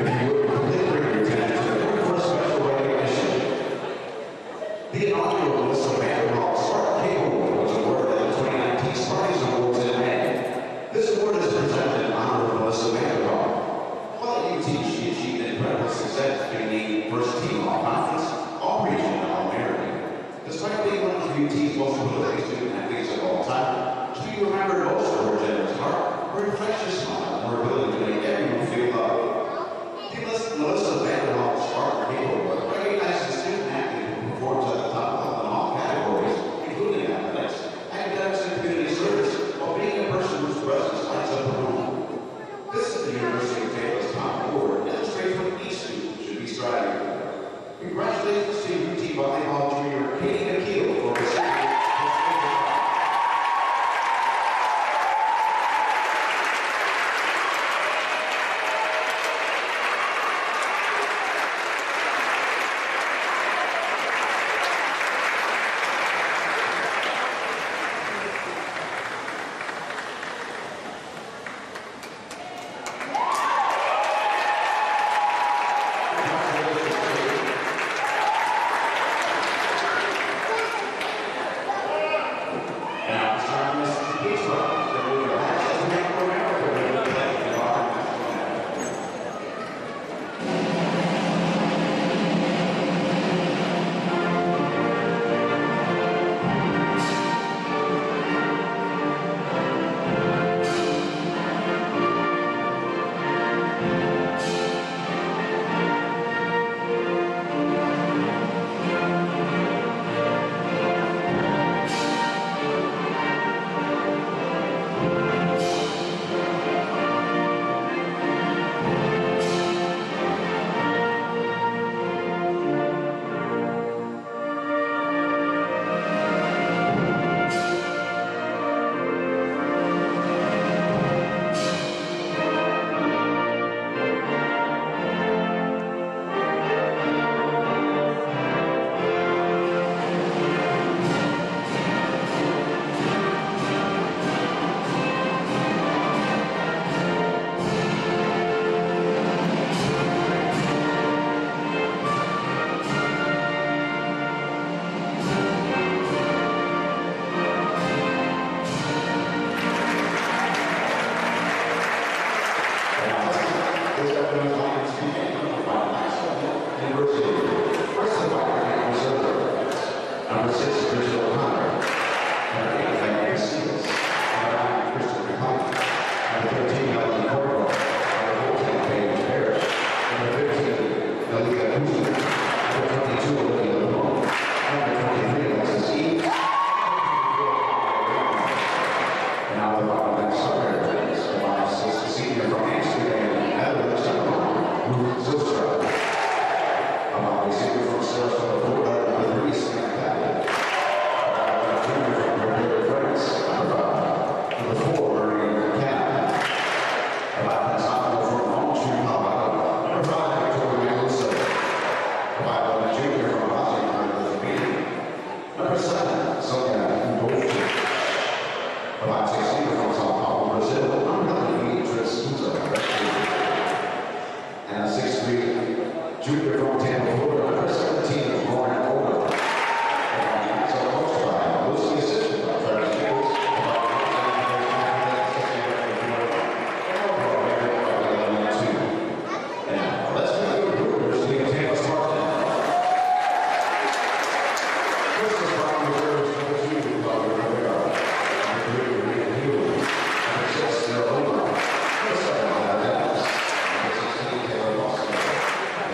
If you would, please bring your attention to the first special recognition. The inaugural Melissa Vanderhoff Spartan Award was awarded at the 2019 Spartans Awards in May. This award is presented in honor of Melissa Vanderhoff. While at UT, she achieved incredible success, being named first team all-conference, all-region, and all-American. Despite being one of UT's most prolific student athletes of all time, she remembered most for her generous heart, her infectious smile, and her ability to make everyone feel loved. Melissa Vanderhoff Spartan Award recognizes student athlete who performs at the top level in all categories, including athletics, academics, and community service, while being a person whose presence lights up the room. This is the University of Tampa's top award, illustrates what each student should be striving for. Congratulations to UT Volleyball junior Katie McKeel for receiving. Junior from Tampa, Florida, number 17 is Lauren Oda. So coached by loosely assisted by Travis Nichols. And let's meet the Brewers, the Tampa Spartans. First is Brian Reserves, number 2, Dr. Rivera. Number 3, Rita Healy. Number 6, Sarah Omar. Number 7, Elias. Number 16, Taylor Boston.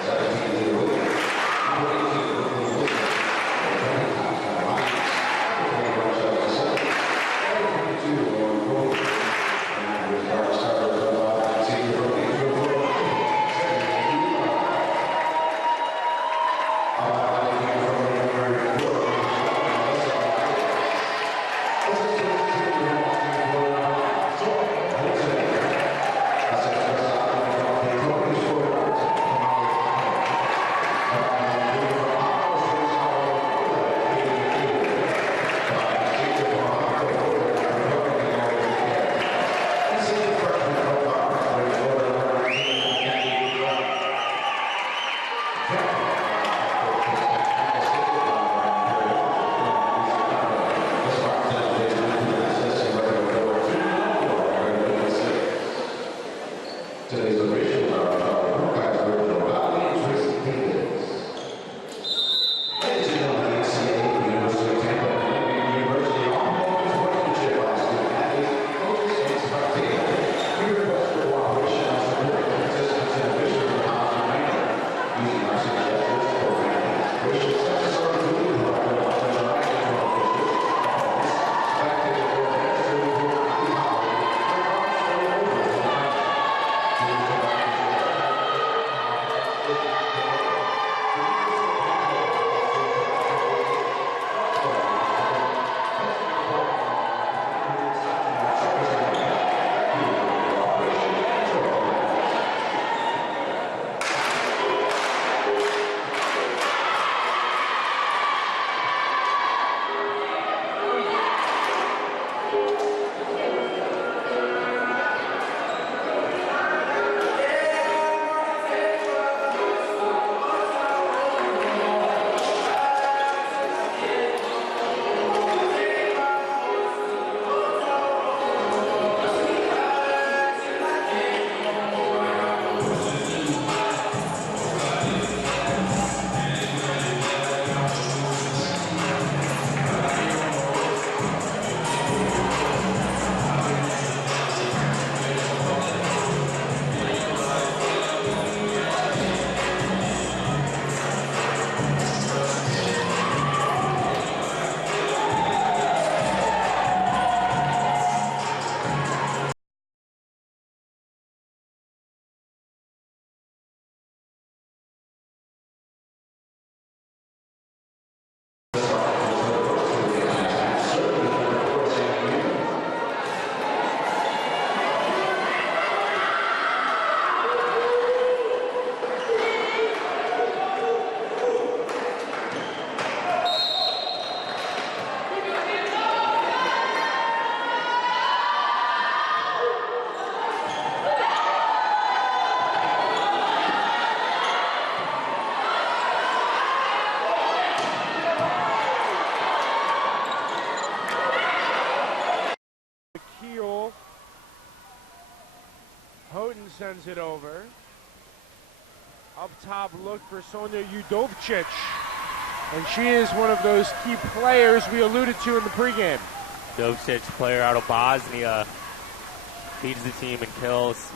17, runs it over. Up top, look for Sonia Udovcic. And she is one of those key players we alluded to in the pregame. Udovcic, player out of Bosnia, leads the team in kills.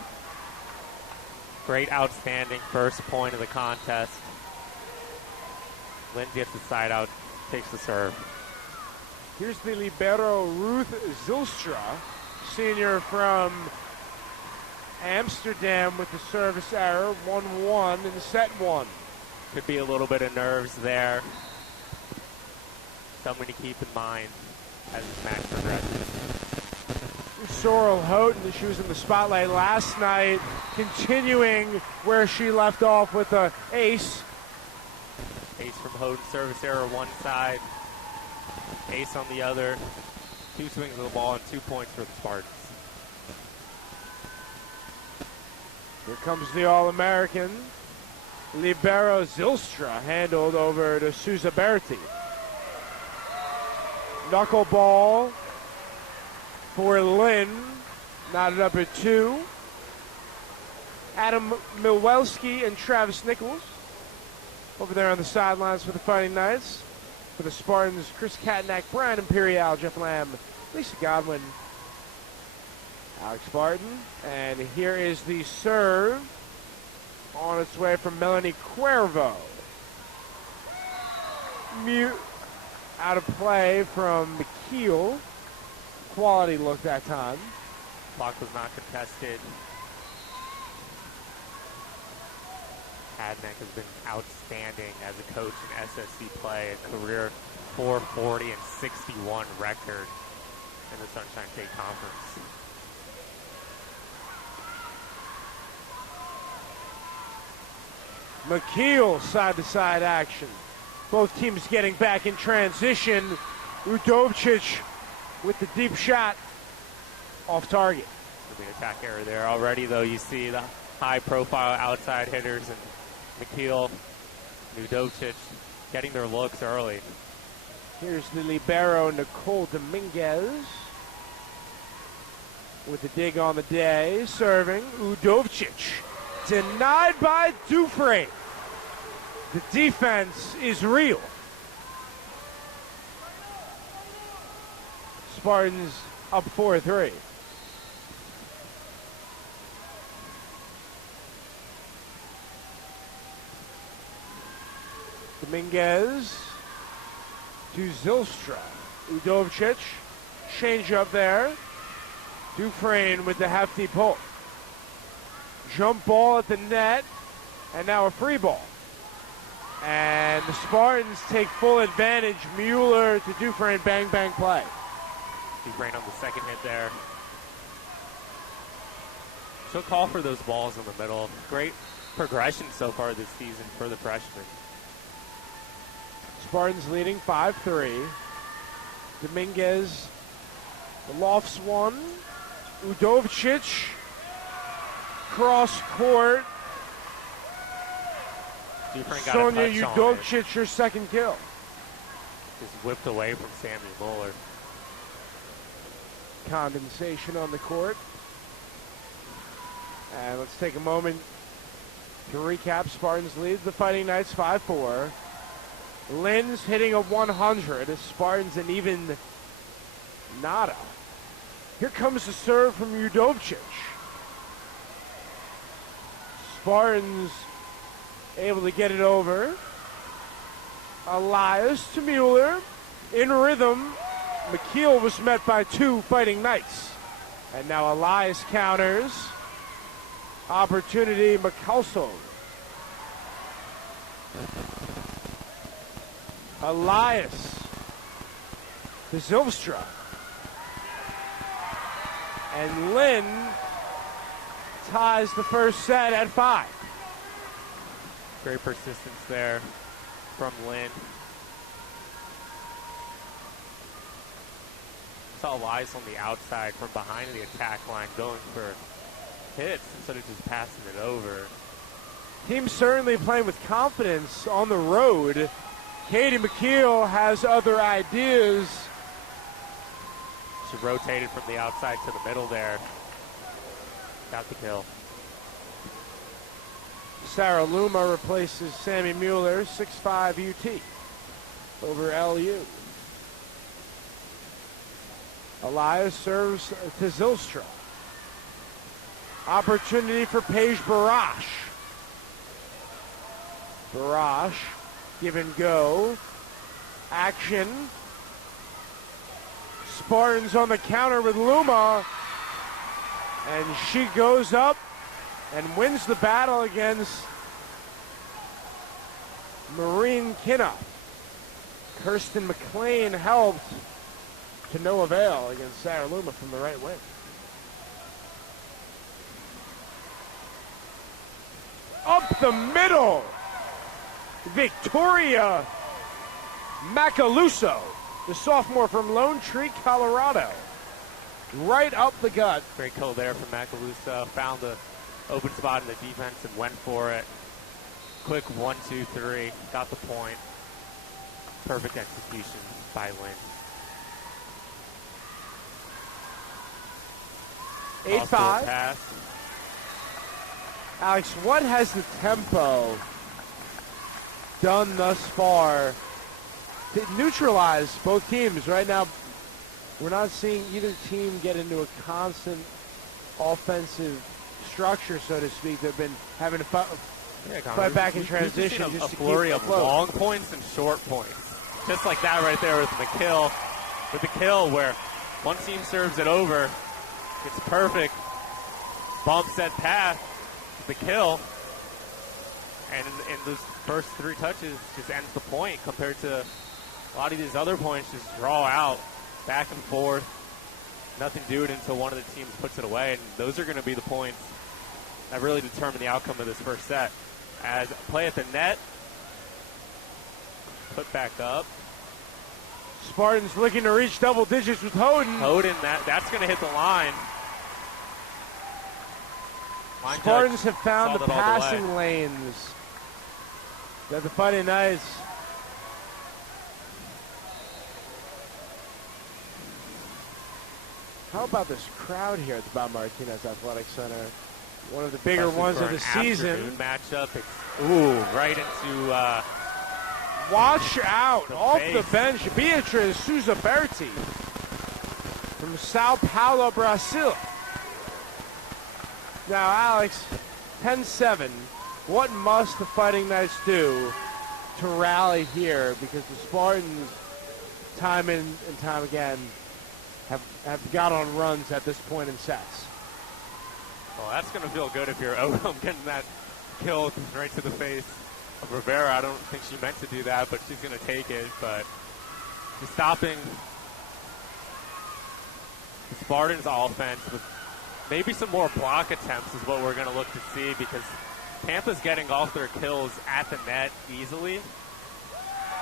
Great, outstanding first point of the contest. Lynn gets the side out, takes the serve. Here's the libero Ruth Zylstra, senior from Amsterdam, with the service error. 1-1 in set one. Could be a little bit of nerves there. Something to keep in mind as this match progresses. Sorrel Houghton, she was in the spotlight last night, continuing where she left off with a ace. Ace from Houghton, service error one side. Ace on the other. 2 swings of the ball and 2 points for the Spartans. Here comes the All-American. Libero Zylstra handled over to Sousa Berti. Knuckleball for Lynn, knotted up at 2. Adam Milwelski and Travis Nichols over there on the sidelines for the Fighting Knights. For the Spartans, Chris Katnack, Brian Imperial, Jeff Lamb, Lisa Godwin, Alex Barton. And here is the serve on its way from Melanie Cuervo. Out of play from McKeel. Quality look that time. Clock was not contested. Katnack has been outstanding as a coach in SSC play, a career 440 and 61 record in the Sunshine State Conference. McKeel side-to-side action. Both teams getting back in transition. Udovcic with the deep shot off target. There'll be an attack error there already, though. You see the high-profile outside hitters and McKeel, Udovcic getting their looks early. Here's the libero Nicole Dominguez with the dig on the day, serving Udovcic. Denied by Dufresne. The defense is real. Spartans up 4-3. Dominguez to Zylstra. Udovcic, change up there. Dufresne with the hefty pull. Jump ball at the net, and now a free ball. And the Spartans take full advantage. Mueller to Dufresne, bang, bang play. Dufresne on the second hit there. She'll call for those balls in the middle. Great progression so far this season for the freshman. Spartans leading 5-3. Dominguez lofts one. Udovcic cross court. Sonia Udovcic, her second kill. Just whipped away from Sammy Mueller. Condensation on the court. And let's take a moment to recap. Spartans lead the Fighting Knights 5-4. Lynn's hitting a 100. Spartans an even nada. Here comes the serve from Udovcic. Spartans able to get it over. Elias to Mueller. In rhythm. McKeel was met by 2 Fighting Knights. And now Elias counters. Opportunity, Macaluso. Elias to Zylstra. And Lynn ties the first set at 5. Great persistence there from Lynn. Saw Elias on the outside from behind the attack line going for hits instead of just passing it over. Team certainly playing with confidence on the road. Katie McKeel has other ideas. She rotated from the outside to the middle there. Got the kill. Sarah Luma replaces Sammy Mueller, 6'5" UT, over LU. Elias serves to Zylstra. Opportunity for Paige Barash. Barash, give and go. Action. Spartans on the counter with Luma. And she goes up and wins the battle against Maureen Kinna. Kirsten McLean helped to no avail against Sarah Luma from the right wing. Up the middle, Victoria Macaluso, the sophomore from Lone Tree, Colorado. Right up the gut. Great kill there from Macaluso. Found the open spot in the defense and went for it. Quick 1, 2, 3. Got the point. Perfect execution by Lynn. 8-5. Pass. Alex, what has the tempo done thus far to neutralize both teams? Right now, we're not seeing either team get into a constant offensive structure, so to speak. They've been having to fight back in transition. We've just seen to a flurry keep of afloat. long points and short points. Just like that right there with McKill. With the kill where one team serves it over. It's perfect. Bump set pass. The kill. And in those first 3 touches just ends the point compared to a lot of these other points just draw out. Back and forth. Nothing to it until one of the teams puts it away. And those are going to be the points that really determine the outcome of this first set. As play at the net. Put back up. Spartans looking to reach double digits with Hoden. Hoden, that's going to hit the line. Spartans have found the passing lanes that the Fighting Knights How about this crowd here at the Bob Martinez Athletic Center? One of the bigger ones of the season. Matchup. It's, right into. Watch out! Off face. the bench, Beatriz Souza Berti from Sao Paulo, Brazil. Now, Alex, 10-7. What must the Fighting Knights do to rally here? Because the Spartans, time in and time again, have got on runs at this point in sets. Well, that's going to feel good if you're Odom getting that kill right to the face of Rivera. I don't think she meant to do that, but she's going to take it. But just stopping the Spartans' offense with maybe some more block attempts is what we're going to look to see, because Tampa's getting off their kills at the net easily.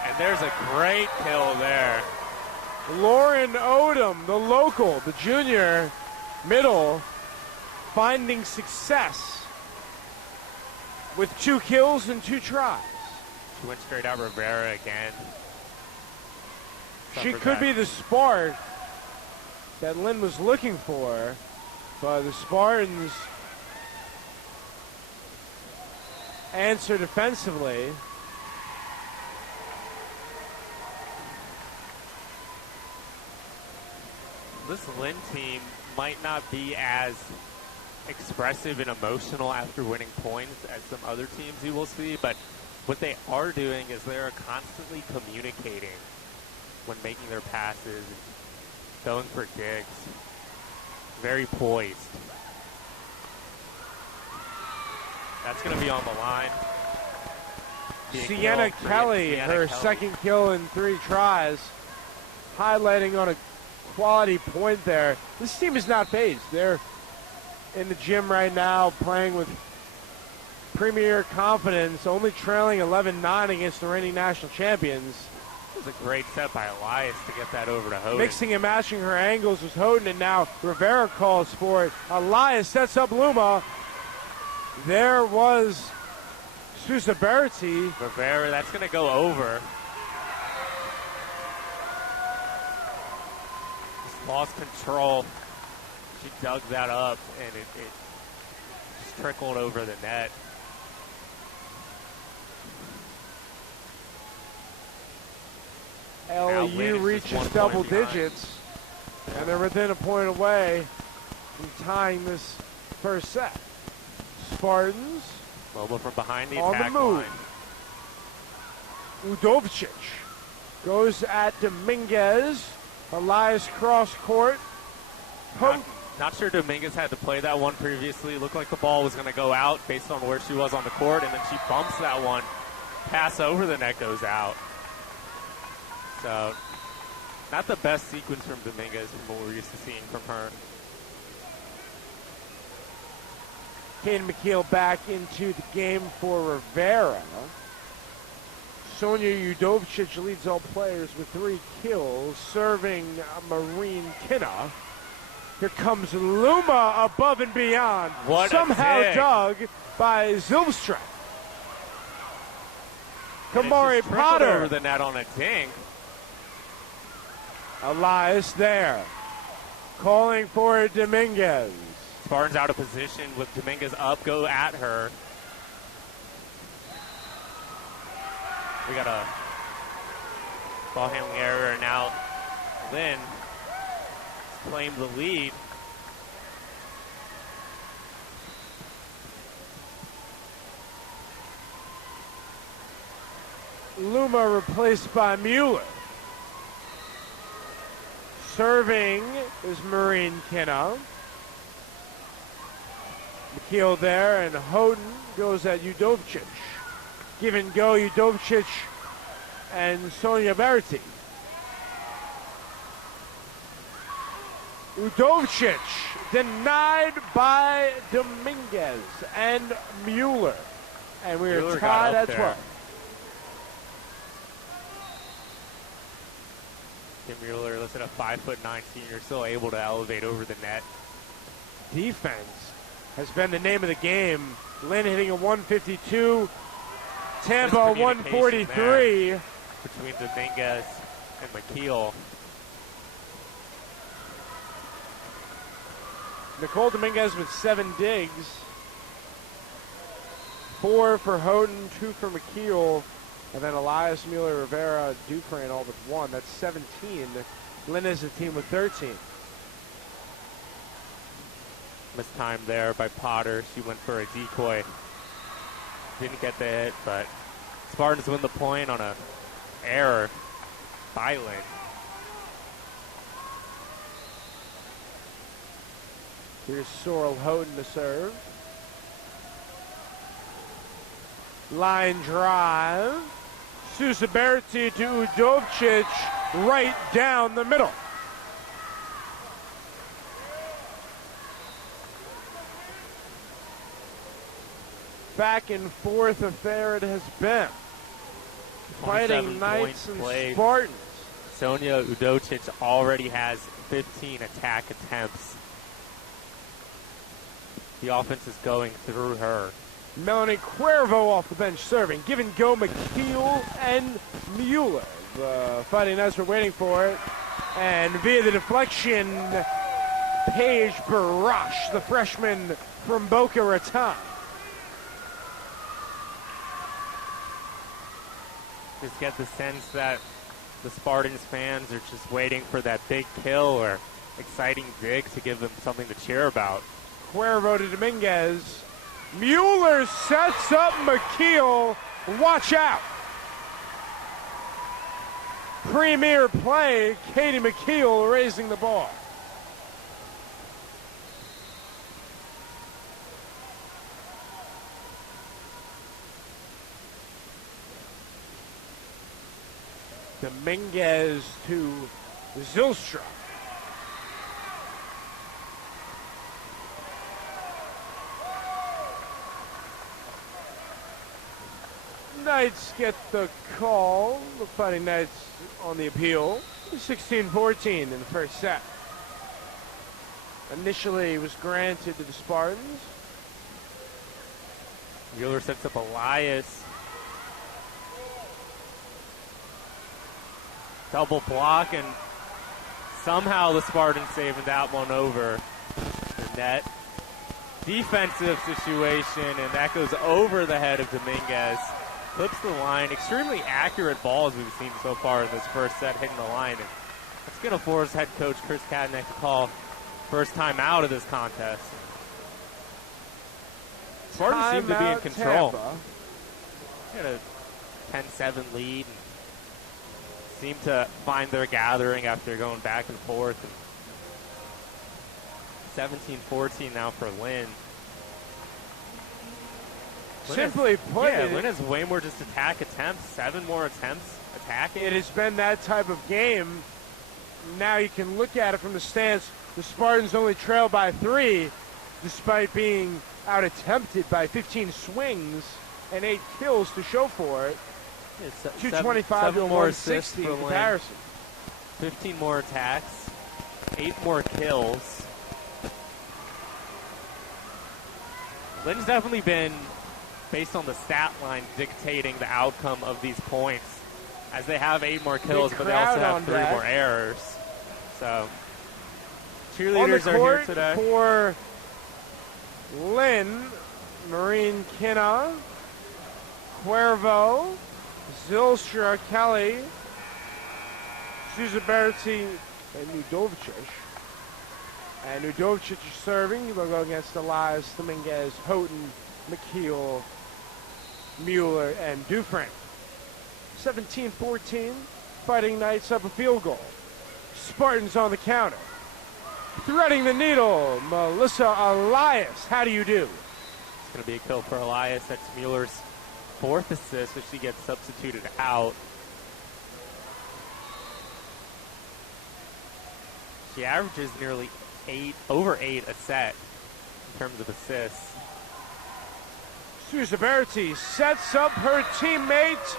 And there's a great kill there. Lauren Odom, the local, the junior middle, finding success with 2 kills and 2 tries. She went straight out Rivera again. She could be the spark that Lynn was looking for, but the Spartans answer defensively. This Lynn team might not be as expressive and emotional after winning points as some other teams you will see, but what they are doing is they're constantly communicating when making their passes, going for digs. Very poised. That's going to be on the line. Sienna Kelly, her second kill in 3 tries, highlighting on a quality point there. This team is not phased. They're in the gym right now playing with premier confidence, only trailing 11-9 against the reigning national champions. It was a great set by Elias to get that over to Hoden. Mixing and matching her angles was Hoden, and now Rivera calls for it. Elias sets up Luma. There was Sousa Berti. Rivera, that's going to go over. Just lost control. She dug that up, and it just trickled over the net. Lynn LU is reaches just 1 double point behind. digits, and they're within a point away from tying this first set. Spartans Lobo from behind the on the attack move. line. Udovicic goes at Dominguez. Elias cross court. Not sure Dominguez had to play that one previously. Looked like the ball was going to go out based on where she was on the court, and then she bumps that one. Pass over the net goes out. So, not the best sequence from Dominguez from what we're used to seeing from her. Katie McKeel back into the game for Rivera. Sonia Udovicic leads all players with 3 kills, serving Marine Kinna. Here comes Luma above and beyond. What somehow a dig. dug by Zilstra. And it Kamari just trickled Potter. over the net on a dink. Elias there. Calling for Dominguez. Spartans out of position with Dominguez up, go at her. We got a ball handling error, and now Lynn claimed the lead. Luma replaced by Mueller. Serving is Marine Kinna. McKeel there, and Houghton goes at Udovicic. Give and go, Udovicic and Sonia Berti. Udovicic denied by Dominguez and Mueller. And we are Mueller tied got up at there. 12. Tim Mueller, listed a 5'9" senior, still able to elevate over the net. Defense has been the name of the game. Lynn hitting a 152, Tampa a Miscommunication 143. Between Dominguez and McKeel. Nicole Dominguez with 7 digs. 4 for Houghton, 2 for McKeel, and then Elias, Mueller, Rivera, Dufresne all with 1. That's 17. Lynn is a team with 13. Missed time there by Potter. She went for a decoy. Didn't get the hit, but Spartans win the point on a error by Lynn. Here's Sorrel Houghton to serve. Line drive. Sousa Berti to Udovicic right down the middle. Back and forth affair it has been. Fighting Knights and played. Spartans. Sonia Udovicic already has 15 attack attempts. The offense is going through her. Melanie Cuervo off the bench serving. Give and go McKeel and Mueller. The Fighting Knights were waiting for it. And via the deflection, Paige Barash, the freshman from Boca Raton. Just get the sense that the Spartans fans are just waiting for that big kill or exciting dig to give them something to cheer about. Cuervo to Dominguez. Mueller sets up McKeel. Watch out. Premier play. Katie McKeel raising the ball. Dominguez to Zilstra. Knights get the call. The Fighting Knights on the appeal. 16-14 in the first set. Initially was granted to the Spartans. Mueller sets up Elias. Double block, and somehow the Spartans saving that one over the net. Defensive situation, and that goes over the head of Dominguez. clips the line. Extremely accurate balls we've seen so far in this first set hitting the line. And that's going to force head coach Chris Kadnick to call first time out of this contest. Spartans seem to be in control. Tampa. Got a 10-7 lead. And seem to find their gathering after going back and forth. 17-14 now for Lynn. Simply put, Lynn has way more just attack attempts, 7 more attempts attacking. It has been that type of game. Now you can look at it from the stance. The Spartans only trail by 3, despite being out-attempted by 15 swings and 8 kills to show for it. 225 to 160 in comparison. 15 more attacks, 8 more kills. Lynn's definitely been, based on the stat line, dictating the outcome of these points, as they have 8 more kills, but they also have 3 more errors. So, cheerleaders are here today. For Lynn, Marine Kinna, Cuervo, Zylstra, Kelly, Sousa Berti, and Udovicic. And Udovicic is serving. He will go against Elias, Dominguez, Houghton, McKeel, Mueller, and Dufresne. 17-14, Fighting Knights up a field goal. Spartans on the counter. Threading the needle, Melissa Elias. How do you do? It's going to be a kill for Elias. That's Mueller's 4th assist, which she gets substituted out. She averages nearly over 8 a set in terms of assists. Sousa Berti sets up her teammate,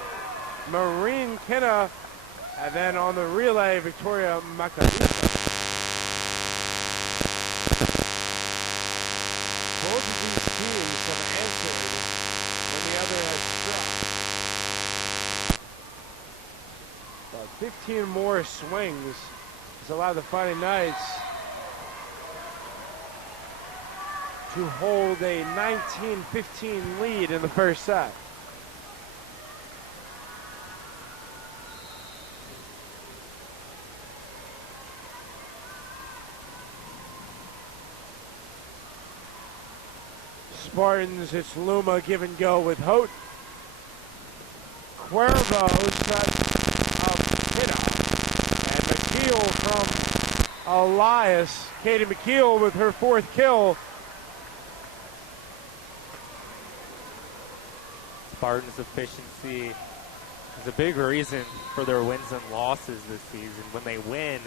Marine Kinna, and then on the relay, Victoria Macaluso. Both of these teams have answered when the other has struck. About 15 more swings has allowed the Fighting Knights to hold a 19-15 lead in the first set. Spartans, it's Luma give and go with Houghton. Cuervo sets up Kinna. And McKeel from Elias. Katie McKeel with her 4th kill. Spartans' efficiency is a big reason for their wins and losses this season. When they win,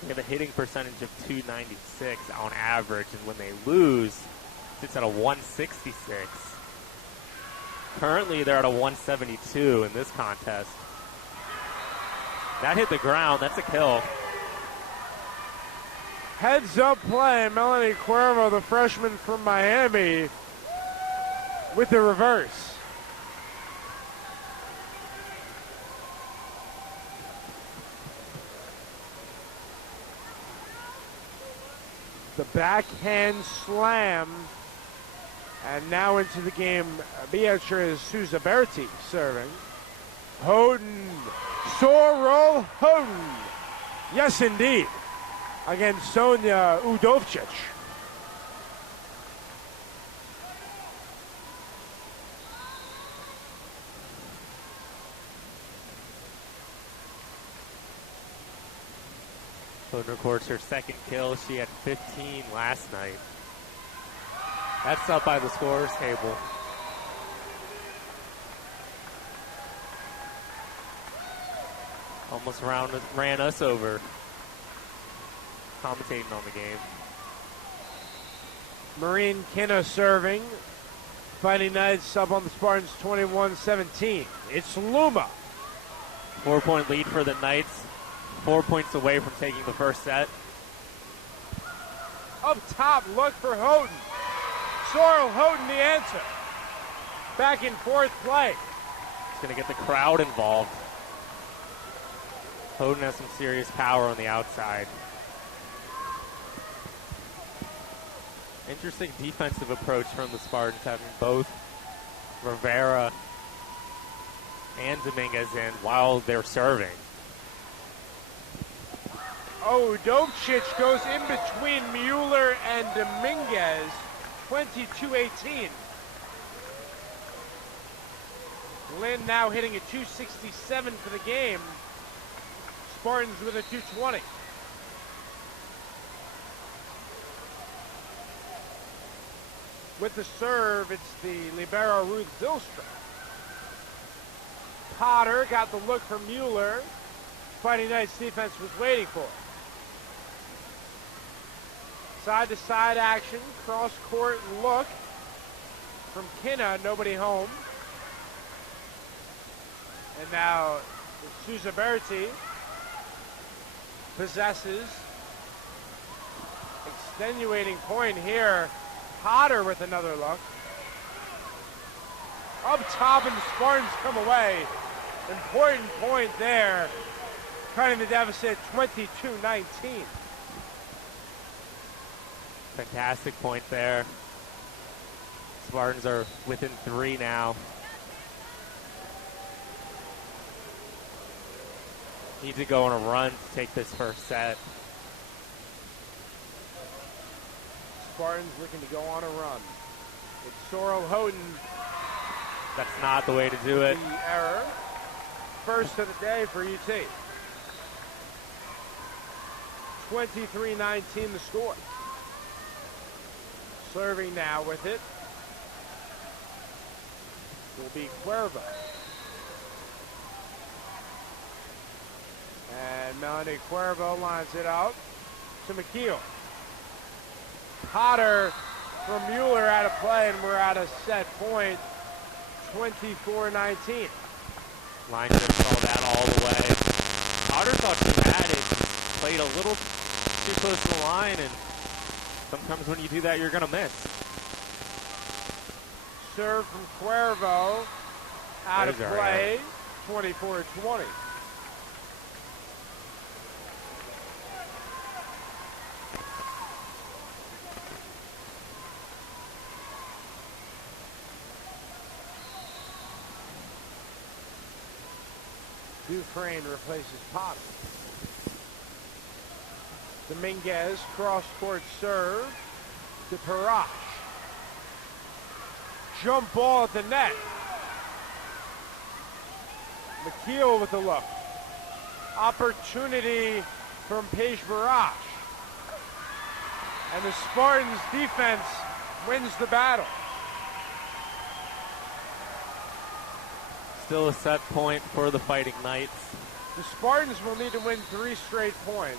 they have a hitting percentage of .296 on average, and when they lose, it's at a 166. Currently, they're at a 172 in this contest. That hit the ground. That's a kill. Heads up play. Melanie Cuervo, the freshman from Miami, with the reverse. The backhand slam. And now into the game, Beatriz Sousa Berti serving. Houghton, Sorrel Houghton. Yes, indeed. Against Sonia Udovicic. Houghton records her 2nd kill. She had 15 last night. That's up by the scorer's table. Almost ran us over. Commentating on the game. Marine Kinna serving. Fighting Knights up on the Spartans 21-17. It's Luma. 4-point lead for the Knights. 4 points away from taking the first set. Up top, look for Houghton. Sorrel Houghton the answer. Back in 4th play. It's going to get the crowd involved. Houghton has some serious power on the outside. Interesting defensive approach from the Spartans, having both Rivera and Dominguez in while they're serving. Oh, Dovcic goes in between Mueller and Dominguez, 22-18. Lynn now hitting a 267 for the game. Spartans with a 220. With the serve, it's the libero Ruth Zylstra. Potter got the look from Mueller. Fighting Knights defense was waiting for it. Side-to-side action, cross-court look from Kinna, nobody home. And now Sousa Berti possesses. Extenuating point here. Potter with another look. Up top and the Spartans come away. Important point there. Cutting the deficit 22-19. Fantastic point there. Spartans are within 3 now. Need to go on a run to take this first set. Spartans looking to go on a run. It's Sorrel Houghton. That's not the way to do it. The error. First of the day for UT. 23-19 the score. Serving now with it will be Cuervo. And Melanie Cuervo lines it out to McKeel. Potter from Mueller out of play, and we're at a set point, 24-19. Line just saw that all the way. Potter thought too bad. It played a little too close to the line, and sometimes when you do that, you're going to miss. Serve from Cuervo out of There's our play, 24-20. Dufresne replaces Potter. Dominguez cross-court serve to Parash. Jump ball at the net. McKeel with the look. Opportunity from Paige Barash. And the Spartans defense wins the battle. Still a set point for the Fighting Knights. The Spartans will need to win 3 straight points.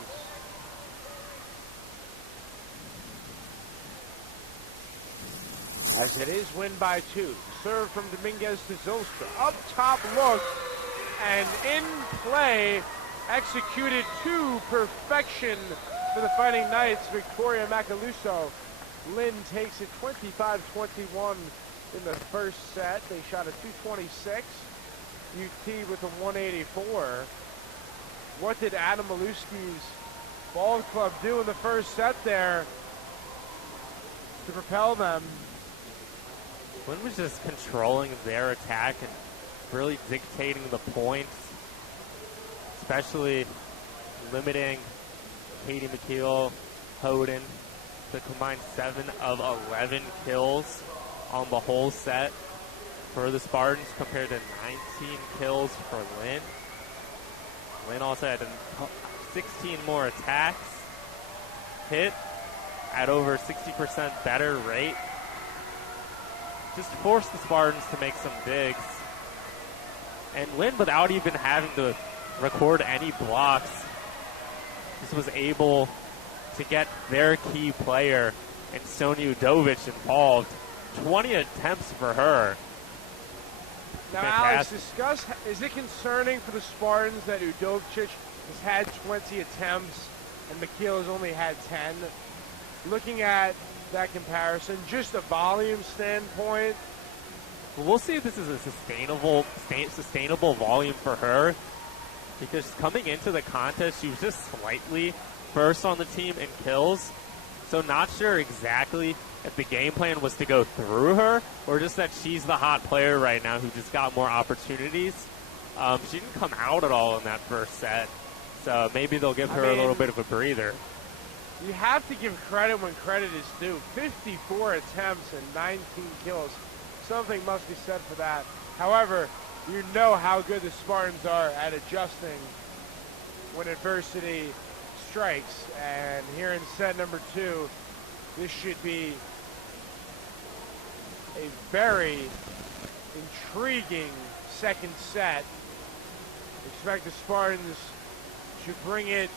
As it is win by 2. Serve from Dominguez to Zylstra. Up top look and in play. Executed to perfection for the Fighting Knights. Victoria Macaluso. Lynn takes it 25-21 in the first set. They shot a 226. UT with a 184. What did Adam Maluski's ball club do in the first set there to propel them? Lynn was just controlling their attack and really dictating the points, especially limiting Katie McKeel, Houghton to combine 7 of 11 kills on the whole set for the Spartans compared to 19 kills for Lynn. Lynn also had 16 more attacks, hit at over 60% better rate. Just forced the Spartans to make some digs. And Lynn, without even having to record any blocks, just was able to get their key player and Sonia Udovic involved. 20 attempts for her. Now, Fantastic. Alex, discuss, is it concerning for the Spartans that Udovic has had 20 attempts and McKeel has only had 10? Looking at that comparison, just a volume standpoint. Well, we'll see if this is a sustainable volume for her, because coming into the contest, she was just slightly first on the team in kills. So not sure exactly if the game plan was to go through her or just that she's the hot player right now who just got more opportunities. She didn't come out at all in that first set, so maybe they'll give her a little bit of a breather. You have to give credit when credit is due. 54 attempts and 19 kills. Something must be said for that. However, you know how good the Spartans are at adjusting when adversity strikes. And here in set number 2, this should be a very intriguing second set. Expect the Spartans to bring it.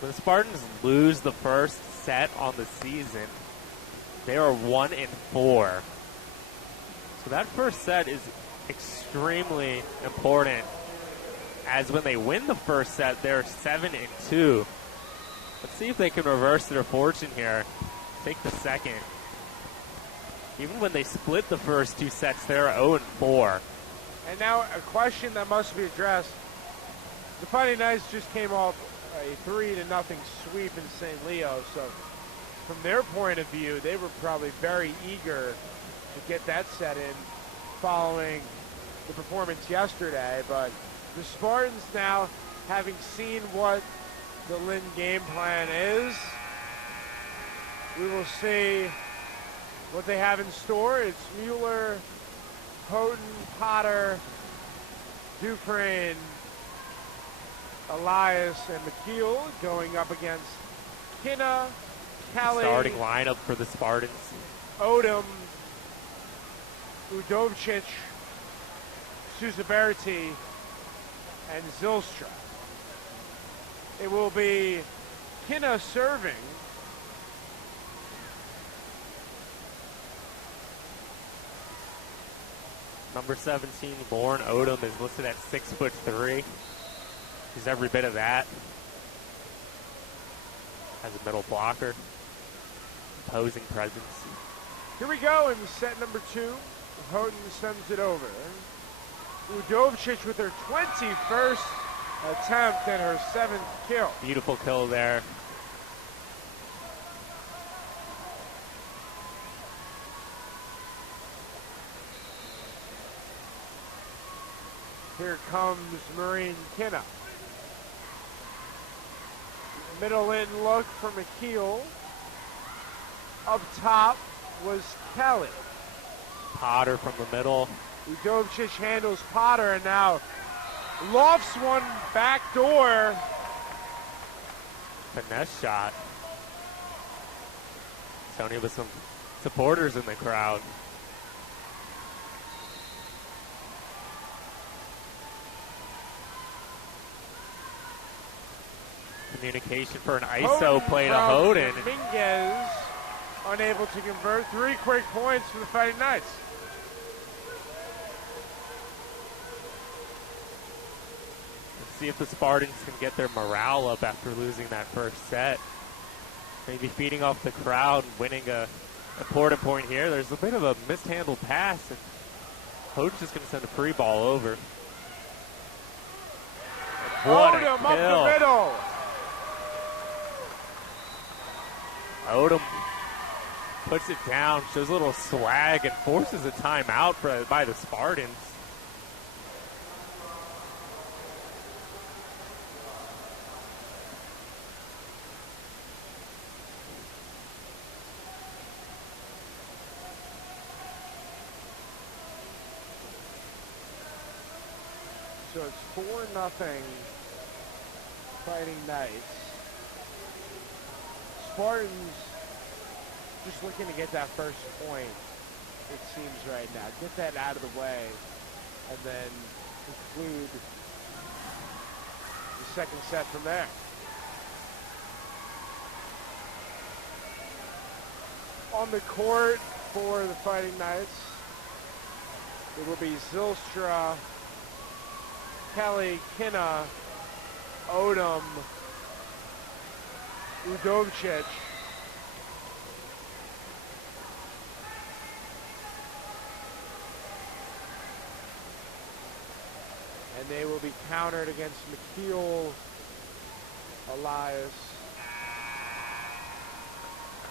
When the Spartans lose the first set on the season, they are 1-4. So that first set is extremely important, as when they win the first set, they're 7-2. Let's see if they can reverse their fortune here. Take the second. Even when they split the first 2 sets, they're 0-4. And now a question that must be addressed. The Fighting Knights just came off a 3-0 sweep in St. Leo, so from their point of view, they were probably very eager to get that set in following the performance yesterday. But the Spartans now, having seen what the Lynn game plan is, we will see what they have in store. It's Mueller, Houghton, Potter, Dufresne, Elias, and McKeel going up against Kinna, Kelly, starting lineup for the Spartans. Odom, Udovcic, Suzaberti, and Zylstra. It will be Kinna serving. Number 17, Lauren Odom, is listed at 6'3". He's every bit of that. Has a middle blocker. Imposing presence. Here we go in set number 2. Houghton sends it over. Udovcic with her 21st attempt and her 7th kill. Beautiful kill there. Here comes Maureen Kinna. Middle in look for McKeel. Up top was Kelly. Potter from the middle. Udovcic handles Potter and now lofts one back door. Finesse shot. Tony with some supporters in the crowd. Communication for an ISO play to Houghton. Dominguez unable to convert. 3 quick points for the Fighting Knights. Let's see if the Spartans can get their morale up after losing that first set. Maybe feeding off the crowd and winning a important point here. There's a bit of a mishandled pass, and Houghton's just going to send a free ball over. And what a Odom kill. up the middle. Odom puts it down, shows a little swag, and forces a timeout by the Spartans. So it's 4-0 Fighting Knights. Spartans just looking to get that first point, it seems right now. Get that out of the way and then conclude the second set from there. On the court for the Fighting Knights, it will be Zylstra, Kelly, Kinna, Odom, Udovcic, and they will be countered against McKeel, Elias,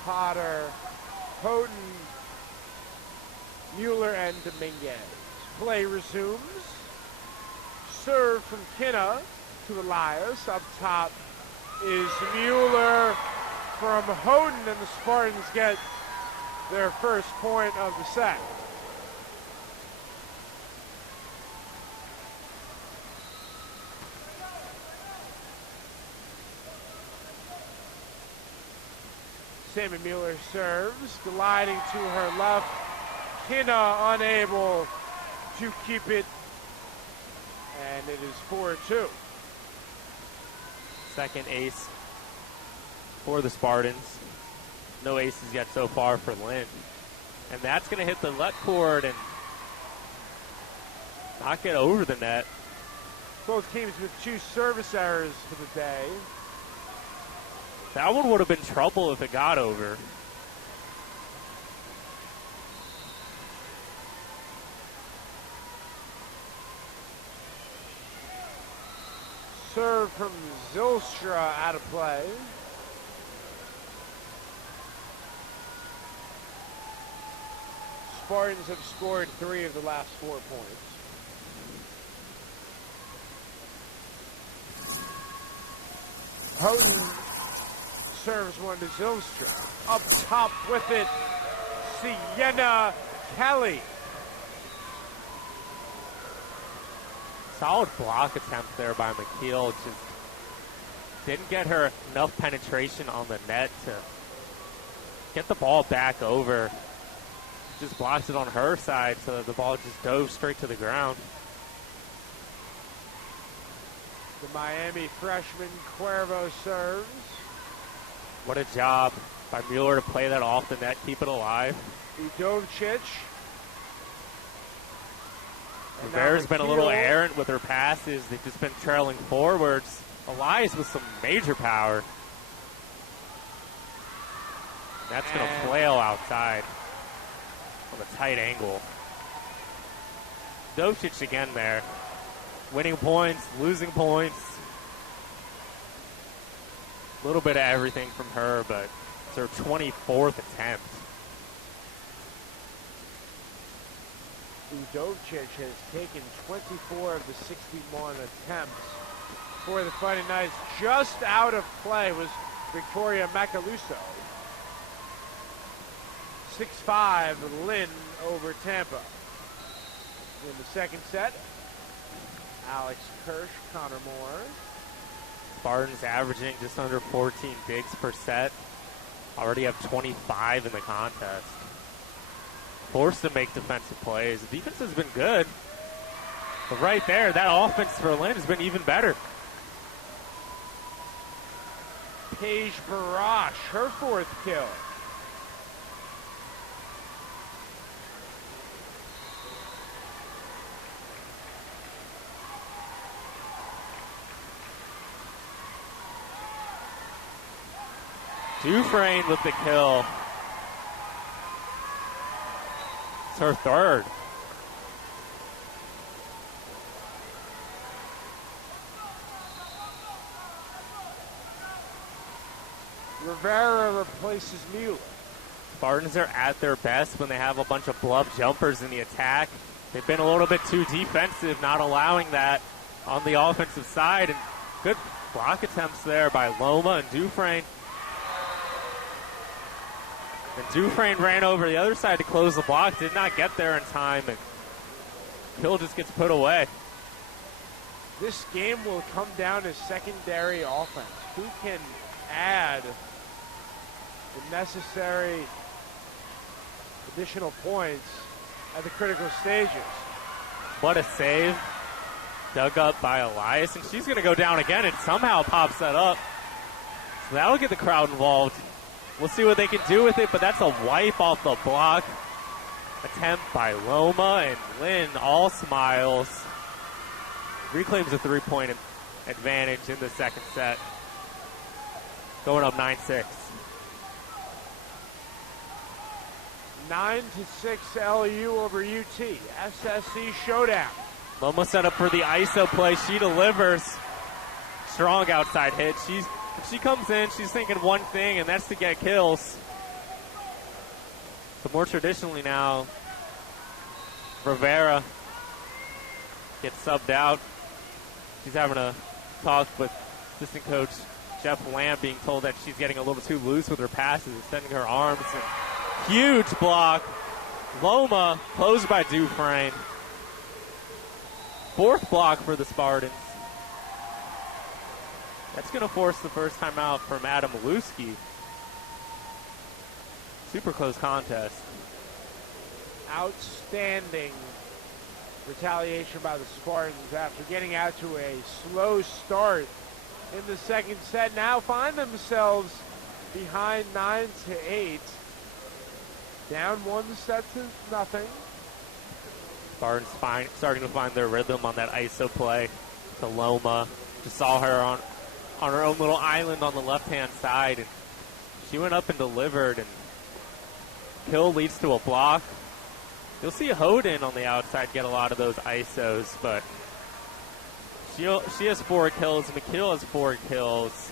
Potter, Houghton, Mueller, and Dominguez. Play resumes. Serve from Kinna to Elias. Up top is Mueller from Houghton, and the Spartans get their first point of the set. Sammy Mueller serves, gliding to her left. Kinna unable to keep it, and it is 4-2. Second ace for the Spartans. No aces yet so far for Lynn. And that's going to hit the let cord and not get over the net. Both teams with 2 service errors for the day. That one would have been trouble if it got over. Serve from Zylstra out of play. Spartans have scored 3 of the last 4 points. Houghton serves one to Zylstra. Up top with it, Sienna Kelly. Solid block attempt there by McKeel. Just didn't get her enough penetration on the net to get the ball back over. Just blocks it on her side, so the ball just dove straight to the ground. The Miami freshman Cuervo serves. What a job by Mueller to play that off the net, keep it alive. Udovcic. Rivera's been a little errant with her passes. They've just been trailing forwards. Elias with some major power. That's going to flail outside on a tight angle. Udovcic again there. Winning points, losing points. A little bit of everything from her, but it's her 24th attempt. Udovcic has taken 24 of the 61 attempts for the Fighting Knights. Just out of play was Victoria Macaluso. 6-5 Lynn over Tampa. In the second set, Alex Kirsch, Connor Moore. Spartans averaging just under 14 digs per set. Already have 25 in the contest. Forced to make defensive plays. The defense has been good. But right there, that offense for Lynn has been even better. Paige Barash, her 4th kill. Dufresne with the kill. It's her 3rd. Rivera replaces Mueller. Spartans are at their best when they have a bunch of bluff jumpers in the attack. They've been a little bit too defensive, not allowing that on the offensive side. And good block attempts there by Loma and Dufresne. And Dufresne ran over the other side to close the block, did not get there in time, and kill just gets put away. This game will come down to secondary offense. Who can add the necessary additional points at the critical stages? What a save. Dug up by Elias, and she's going to go down again and somehow pops that up. So that'll get the crowd involved. We'll see what they can do with it, but that's a wipe off the block. Attempt by Loma, and Lynn all smiles. Reclaims a 3-point advantage in the second set. Going up 9-6. 9-6 LU over UT. SSC showdown. Loma set up for the ISO play. She delivers. Strong outside hit. If she comes in, she's thinking one thing, and that's to get kills. So more traditionally now, Rivera gets subbed out. She's having a talk with assistant coach Jeff Lamb, being told that she's getting a little too loose with her passes, extending her arms. And huge block. Loma closed by Dufresne. Fourth block for the Spartans. That's going to force the first time out from Adam Maluski. Super close contest. Outstanding retaliation by the Spartans after getting out to a slow start in the second set. Now find themselves behind 9-8. Down 1-0. Spartans starting to find their rhythm on that ISO play to Loma. Just saw her on her own little island on the left-hand side, and she went up and delivered, and kill leads to a block. You'll see Hoden on the outside get a lot of those ISOs, but she has 4 kills. McKeel has 4 kills.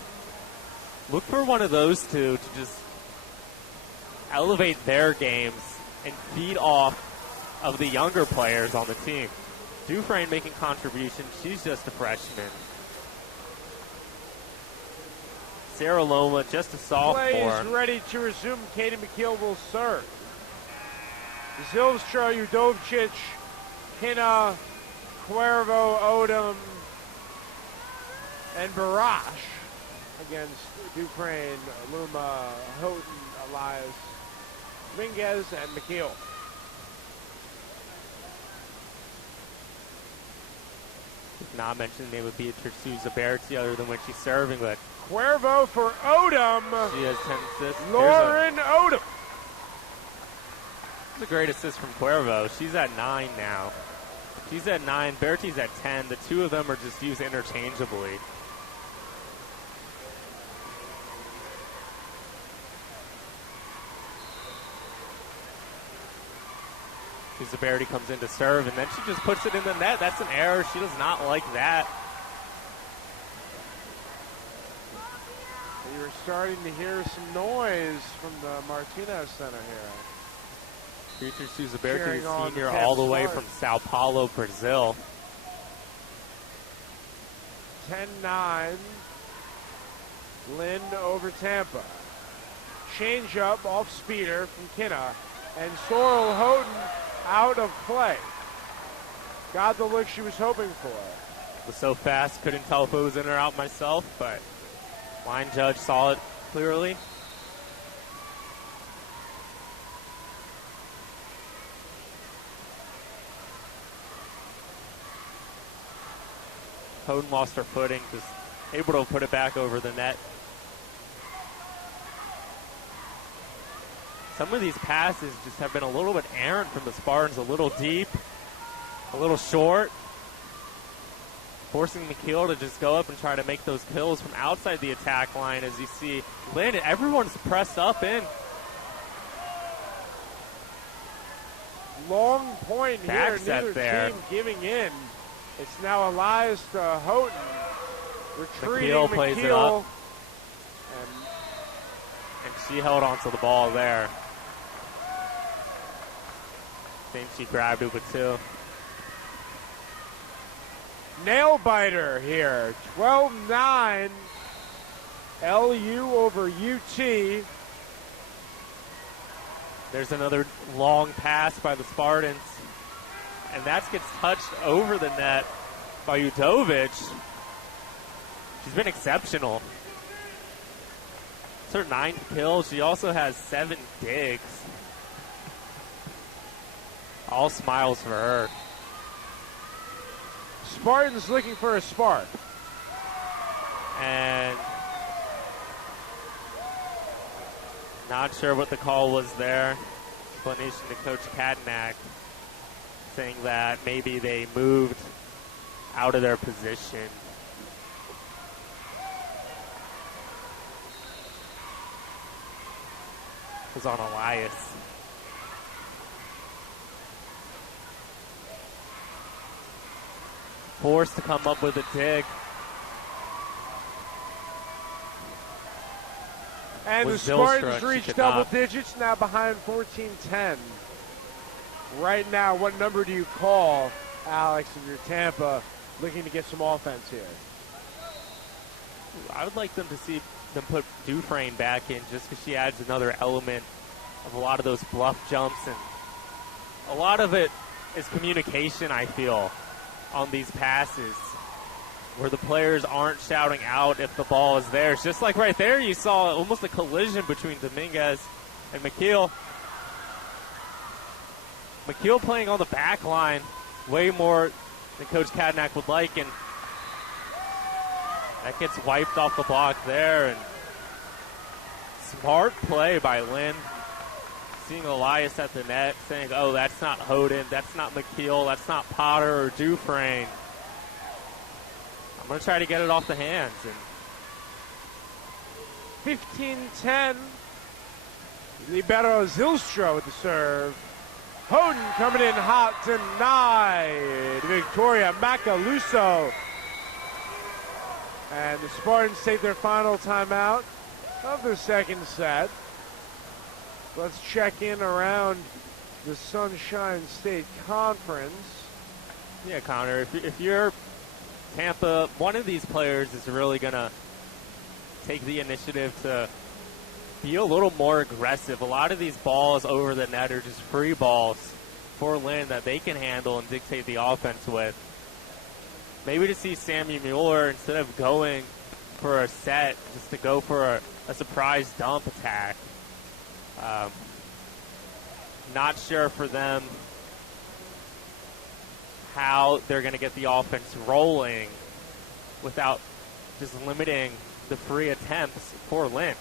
Look for one of those two to just elevate their games and feed off of the younger players on the team. Dufresne making contributions. She's just a freshman. Sarah Loma, just a sophomore. Play is ready to resume. Katie McKeel will serve. Zylstra, Udovcic, Kinna, Cuervo, Odom, and Barash against Dufresne, Luma, Houghton, Elias, Dominguez, and McKeel. Did not mention the name of Beatrice Souza Berti other than when she's serving, but Cuervo for Odom. She has 10 assists. Lauren Odom. That's a great assist from Cuervo. She's at 9 now. She's at 9. Berti's at 10. The two of them are just used interchangeably. Berti comes in to serve, and then she just puts it in the net. That's an error. She does not like that. You're starting to hear some noise from the Martinez Center here. Beatrice Souza Berti, the senior, all the way from Sao Paulo, Brazil. 10-9. Lynn over Tampa. Change up off speeder from Kinna. And Sorrel Houghton out of play. Got the look she was hoping for. Was so fast, couldn't tell if it was in or out myself, but line judge saw it clearly. Houghton lost her footing, just able to put it back over the net. Some of these passes just have been a little bit errant from the Spartans, a little deep, a little short. Forcing McKeel to just go up and try to make those kills from outside the attack line. As you see, Lynn, everyone's pressed up in. Long point here, neither there. team giving in. It's now Elias to Houghton. Retreating McKeel plays it up. And she held onto the ball there. I think she grabbed it with 2. Nail biter here. 12-9. LU over UT. There's another long pass by the Spartans. And that gets touched over the net by Udovic. She's been exceptional. It's her 9th kill. She also has 7 digs. All smiles for her. Spartans looking for a spark. And not sure what the call was there. Explanation to Coach Kadnack saying that maybe they moved out of their position. It was on Elias. Forced to come up with a dig. And the Spartans reach double digits, now behind 14-10. Right now, what number do you call Alex, and your Tampa looking to get some offense here. I would like them to see them put Dufresne back in just because she adds another element of a lot of those bluff jumps, and a lot of it is communication, I feel, on these passes where the players aren't shouting out if the ball is there. It's just like right there, you saw almost a collision between Dominguez and McKeel. McKeel playing on the back line way more than Coach Kadnack would like, and that gets wiped off the block there. And smart play by Lynn. Seeing Elias at the net, saying, oh, that's not Hoden, that's not McKeel, that's not Potter or Dufresne. I'm going to try to get it off the hands. And 15-10. Libero Zylstra with the serve. Hoden coming in hot tonight. Victoria Macaluso. And the Spartans take their final timeout of the second set. Let's check in around the Sunshine State Conference. Yeah, Connor, if you're Tampa, one of these players is really going to take the initiative to be a little more aggressive. A lot of these balls over the net are just free balls for Lynn that they can handle and dictate the offense with. Maybe to see Sammy Mueller, instead of going for a set, just to go for a surprise dump attack. Not sure for them how they're going to get the offense rolling without just limiting the free attempts for Lynn.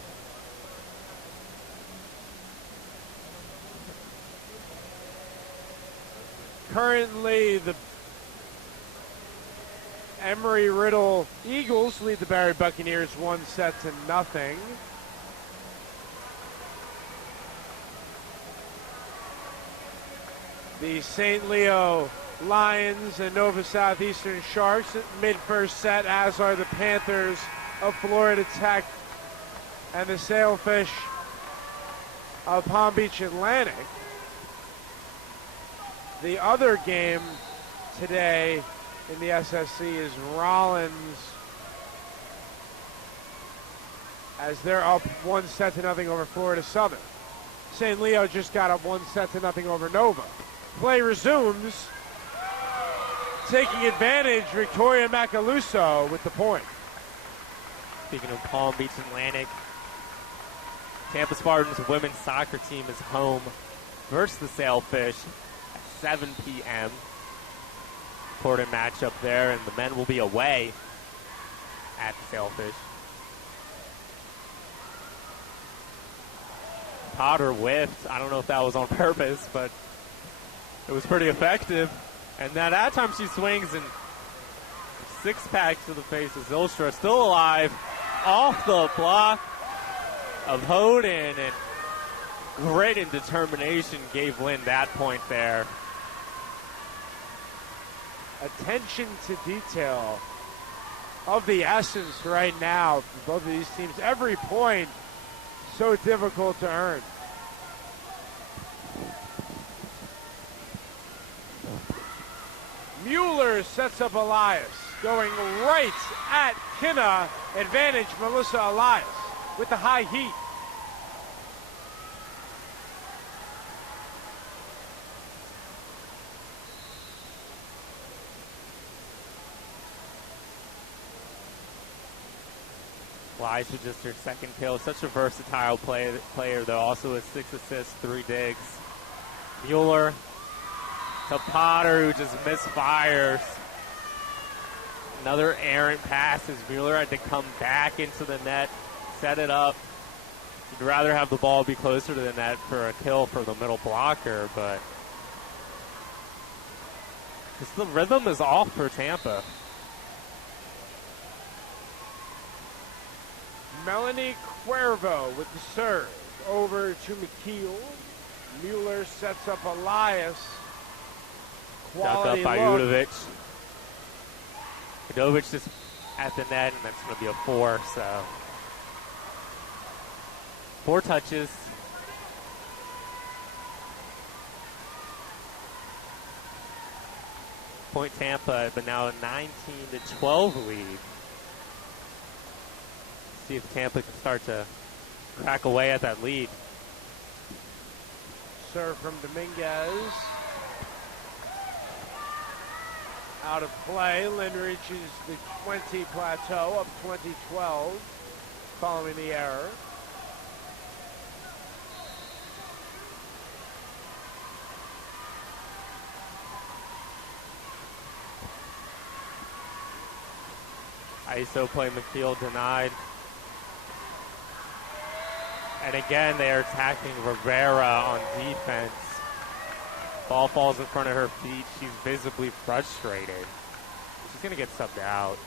Currently, the Emory-Riddle Eagles lead the Barry Buccaneers 1-0. The St. Leo Lions and Nova Southeastern Sharks mid-first set, as are the Panthers of Florida Tech and the Sailfish of Palm Beach Atlantic. The other game today in the SSC is Rollins, as they're up 1-0 over Florida Southern. St. Leo just got up 1-0 over Nova. Play resumes. Taking advantage, Victoria Macaluso with the point. Speaking of Palm Beach Atlantic, Tampa Spartans women's soccer team is home versus the Sailfish at 7 p.m. Important matchup there, and the men will be away at the Sailfish. Potter whiffed. I don't know if that was on purpose, but it was pretty effective. And now that time she swings and six-pack to the face of Zylstra. Still alive. Off the block of Hoden. And grit and determination gave Lynn that point there. Attention to detail of the essence right now for both of these teams. Every point so difficult to earn. Mueller sets up Elias, going right at Kinna. Advantage, Melissa Elias with the high heat. Elias with just her second kill. Such a versatile player, though. Also with 6 assists, 3 digs. Mueller to Potter, who just misfires. Another errant pass as Mueller had to come back into the net, set it up. You'd rather have the ball be closer to the net for a kill for the middle blocker, but just the rhythm is off for Tampa. Melanie Cuervo with the serve. Over to McKeel. Mueller sets up Elias. Quality Ducked up by look. Udovic. Udovic just at the net, and that's going to be a 4. So 4 touches. 6-point Tampa, but now a 19-12 lead. See if Tampa can start to crack away at that lead. Serve from Dominguez. Out of play. Lynn reaches the 20 plateau, up 20-12, following the error. ISO play, McKeel denied. And again, they are attacking Rivera on defense. Ball falls in front of her feet. She's visibly frustrated. She's going to get subbed out.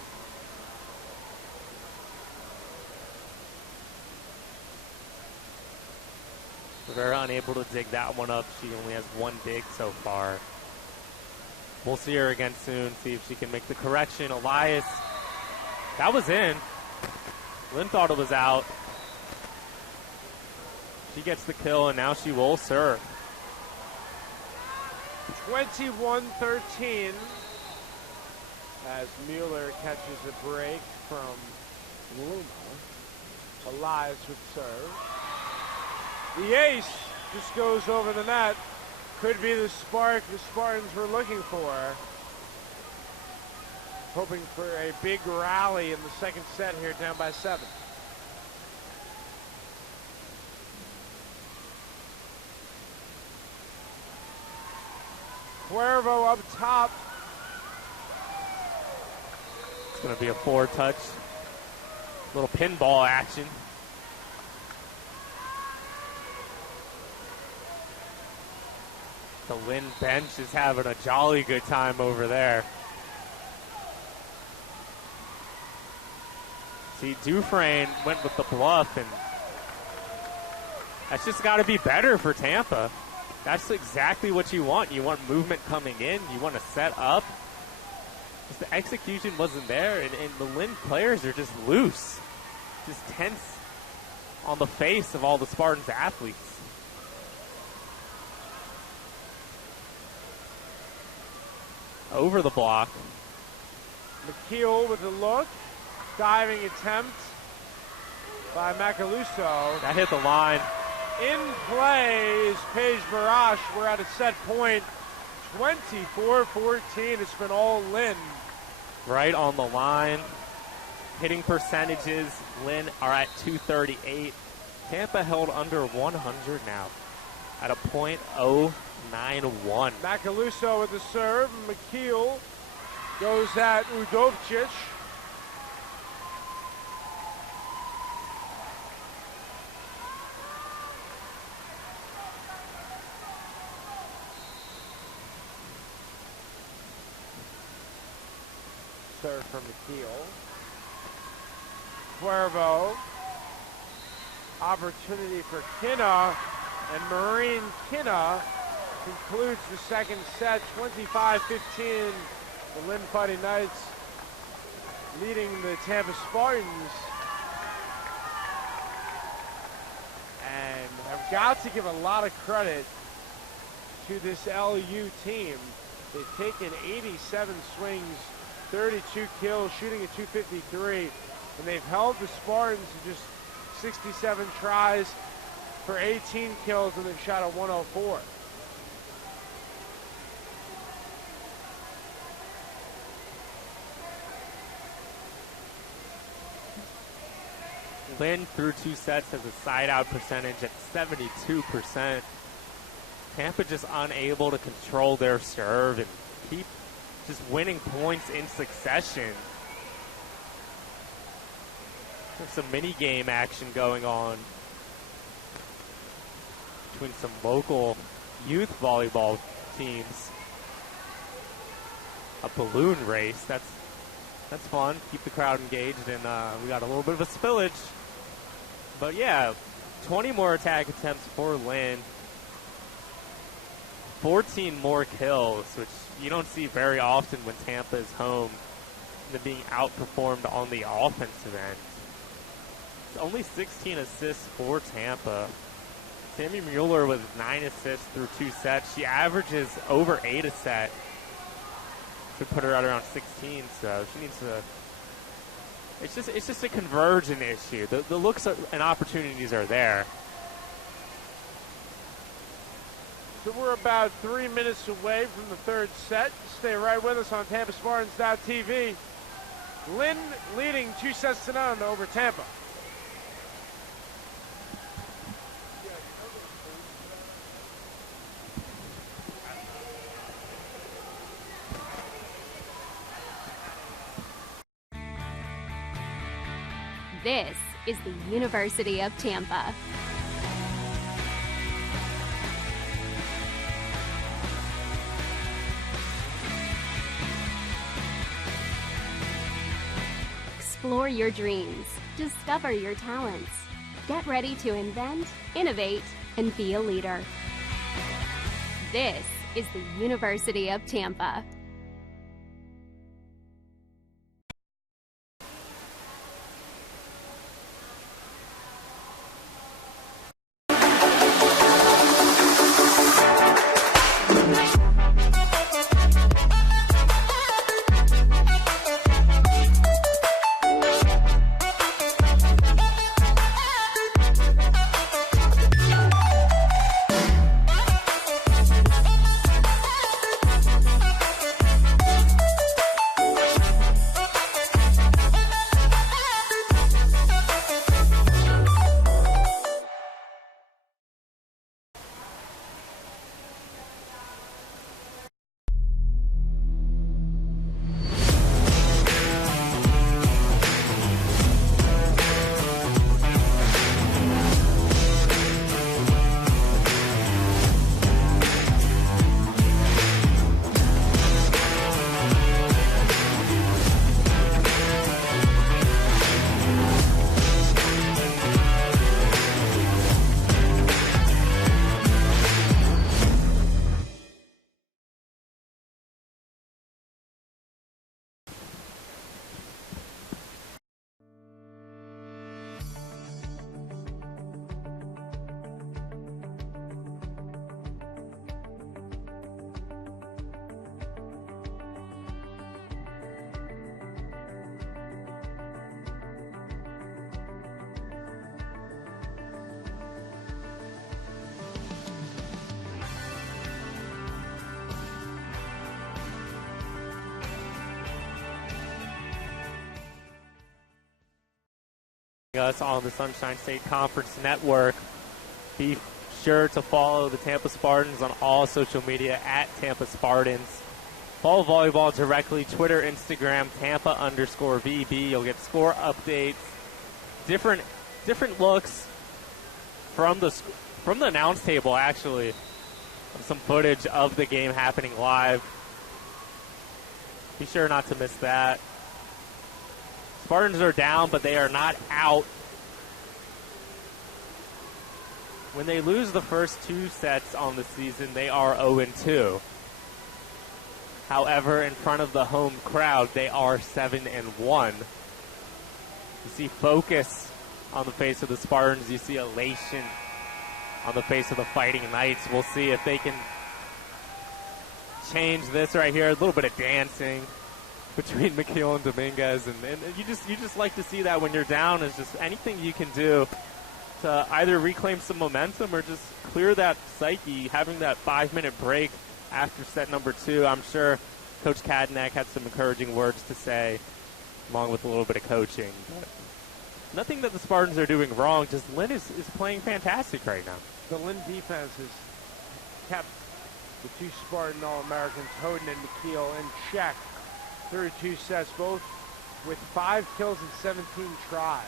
Rivera unable to dig that one up. She only has one dig so far. We'll see her again soon, see if she can make the correction. Elias, that was in. Lynn thought it was out. She gets the kill, and now she will serve. 21-13 as Mueller catches a break from Luma. Elias with serve. The ace just goes over the net. Could be the spark the Spartans were looking for. Hoping for a big rally in the second set here, down by 7. Cuervo up top. It's going to be a 4-touch. Little pinball action. The Lynn bench is having a jolly good time over there. See, Dufresne went with the bluff, and that's just got to be better for Tampa. That's exactly what you want. You want movement coming in. You want to set up. Just the execution wasn't there, and the Lynn players are just loose. Just tense on the face of all the Spartans athletes. Over the block. McKeel with a look. Diving attempt by Macaluso. That hit the line. In play is Paige Barash. We're at a set point. 24-14. It's been all Lynn. Right on the line. Hitting percentages. Lynn are at 238. Tampa held under 100 now at a .091. Macaluso with the serve. McKeel goes at Udovcic. Serve from McKeel. Cuervo. Opportunity for Kinna, and Marine Kinna concludes the second set, 25-15. The Lynn Fighting Knights leading the Tampa Spartans. And I've got to give a lot of credit to this LU team. They've taken 87 swings, 32 kills, shooting at 253, and they've held the Spartans to just 67 tries for 18 kills, and they've shot a 104. Lynn through 2 sets has a side-out percentage at 72%. Tampa just unable to control their serve and keep just winning points in succession. There's some mini-game action going on between some local youth volleyball teams. A balloon race, that's fun. Keep the crowd engaged, and we got a little bit of a spillage. But yeah, 20 more attack attempts for Lynn. 14 more kills, which you don't see very often when Tampa is home. And being outperformed on the offensive end. It's only 16 assists for Tampa. Tammy Mueller with 9 assists through 2 sets. She averages over 8 a set. to put her at around 16. So she needs to. It's just a conversion issue. The looks and opportunities are there. So we're about 3 minutes away from the third set. Stay right with us on TampaSpartans.tv. Lynn leading 2-0 over Tampa. This is the University of Tampa. Explore your dreams. Discover your talents. Get ready to invent, innovate, and be a leader. This is the University of Tampa. Us on the Sunshine State Conference Network. Be sure to follow the Tampa Spartans on all social media at Tampa Spartans. Follow volleyball directly, Twitter, Instagram, Tampa_VB. You'll get score updates, different looks from the announce table, actually. Some footage of the game happening live. Be sure not to miss that. Spartans are down, but they are not out. When they lose the first 2 sets on the season, they are 0-2. However, in front of the home crowd, they are 7-1. You see focus on the face of the Spartans. You see elation on the face of the Fighting Knights. We'll see if they can change this right here. A little bit of dancing between McKeel and Dominguez, and you just like to see that when you're down. Is just anything you can do to either reclaim some momentum or just clear that psyche. Having that 5-minute break after set number 2, I'm sure Coach Kadnek had some encouraging words to say, along with a little bit of coaching. But nothing that the Spartans are doing wrong. Just Lynn is playing fantastic right now. The Lynn defense has kept the 2 Spartan All-Americans, Hoden and McKeel, in check through 2 sets, both with 5 kills and 17 tries.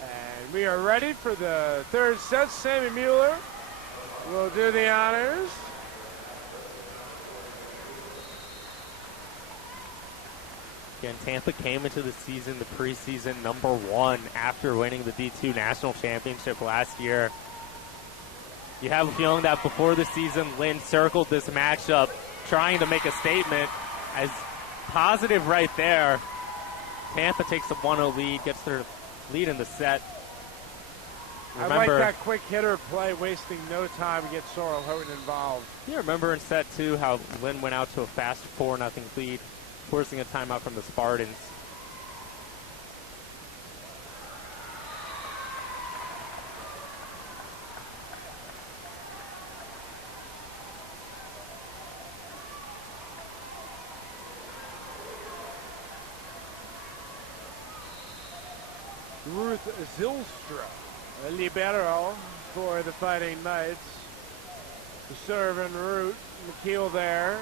And we are ready for the third set. Sammy Mueller will do the honors. Again, Tampa came into the season, the preseason #1 after winning the D2 National Championship last year. You have a feeling that before the season, Lynn circled this matchup, trying to make a statement. As positive right there. Tampa takes a 1-0 lead, gets their lead in the set. I like that quick hitter play, wasting no time to get Sorrel Houghton involved. You remember in set 2 how Lynn went out to a fast 4-0 lead, forcing a timeout from the Spartans. Ruth Zylstra, a libero for the Fighting Knights. The serve and root, McKeel there.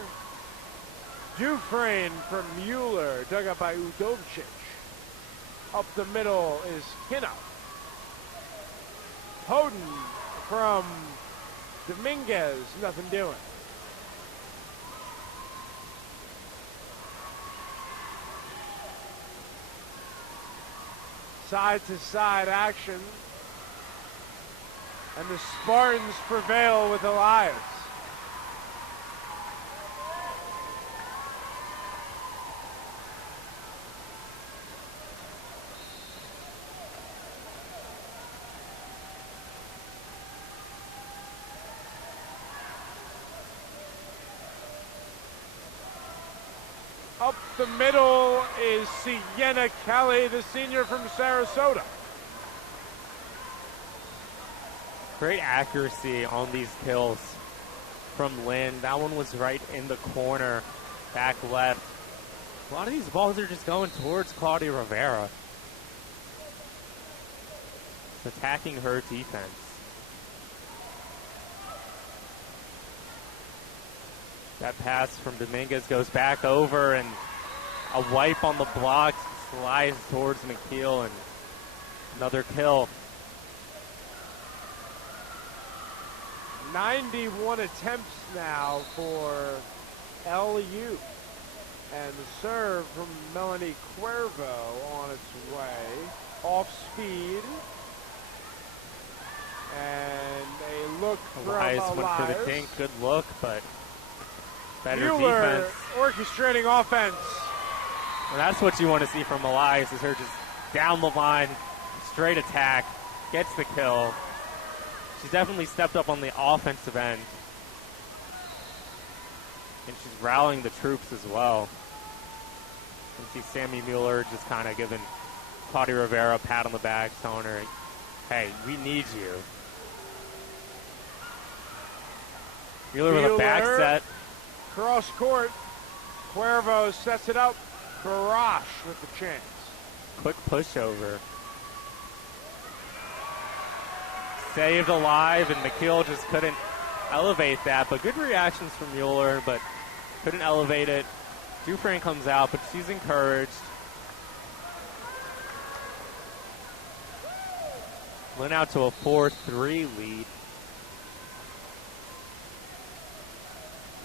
Dufresne from Mueller, dug up by Udovcic. Up the middle is Kinna. Houghton from Dominguez, nothing doing. Side-to-side action. And the Spartans prevail with Elias. Up the middle is Sienna Kelly, the senior from Sarasota. Great accuracy on these kills from Lynn. That one was right in the corner, back left. A lot of these balls are just going towards Claudia Rivera. It's attacking her defense. That pass from Dominguez goes back over, and a wipe on the block slides towards McKeel, and another kill. 91 attempts now for LU. And the serve from Melanie Cuervo on its way. Off speed. And a look from Elias. Went for the kink. Good look, but better Mueller defense. Orchestrating offense. Well, that's what you want to see from Elias, is her just down the line, straight attack, gets the kill. She's definitely stepped up on the offensive end. And she's rallying the troops as well. You see Sammy Mueller just kind of giving Claudia Rivera a pat on the back, telling her, hey, we need you. Mueller with a back set. Cross court. Cuervo sets it up. Barash with the chance. Quick pushover. Saved alive, and McKeel just couldn't elevate that. But good reactions from Mueller, but couldn't elevate it. Dufresne comes out, but she's encouraged. Went out to a 4-3 lead.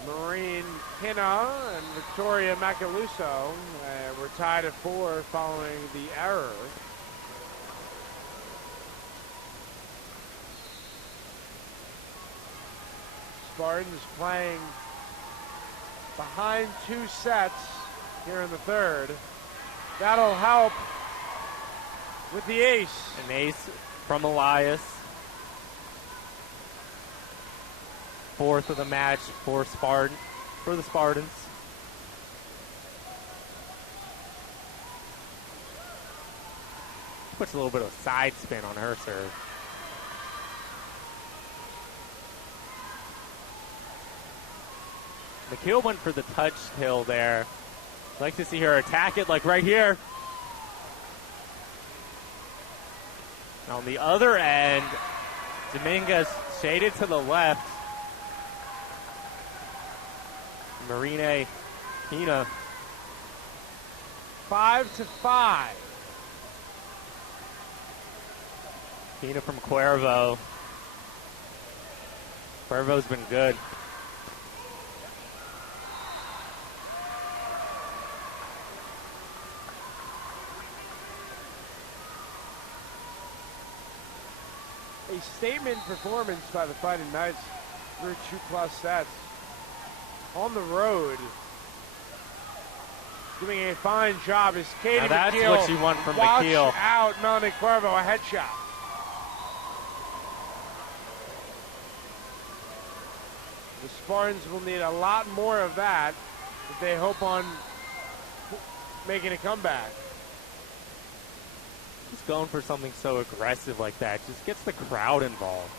Maureen Kinna and Victoria Macaluso were tied at 4 following the error. Spartans playing behind 2 sets here in the third. That'll help with the ace. An ace from Elias. 4th of the match for the Spartans. Puts a little bit of side spin on her serve. McKeel went for the touch kill there. Like to see her attack it, like right here. On the other end, Dominguez shaded to the left. Marine Hina. 5-5. Hina from Cuervo. Cuervo's been good. A statement performance by the Fighting Knights through 2+ sets. On the road, doing a fine job is Katie now that's McKeel. what you want from Watch McKeel. out, Melanie Cuervo, a headshot. Spartans will need a lot more of that if they hope on making a comeback. Just going for something so aggressive like that just gets the crowd involved.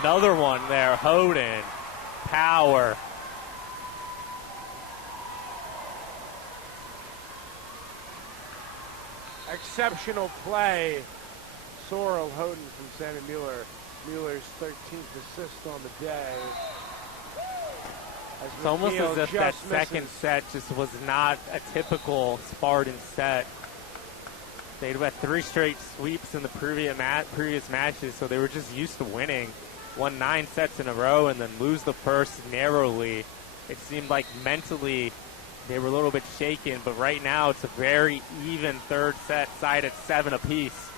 Another one there, Hoden. Power. Exceptional play. Sorrel Hoden from Sammy Mueller. Mueller's 13th assist on the day. It's almost as if that second set just was not a typical Spartan set. They'd had 3 straight sweeps in the previous matches, so they were just used to winning. Won 9 sets in a row and then lose the first narrowly. It seemed like mentally they were a little bit shaken, but right now it's a very even third set, tied at 7 apiece.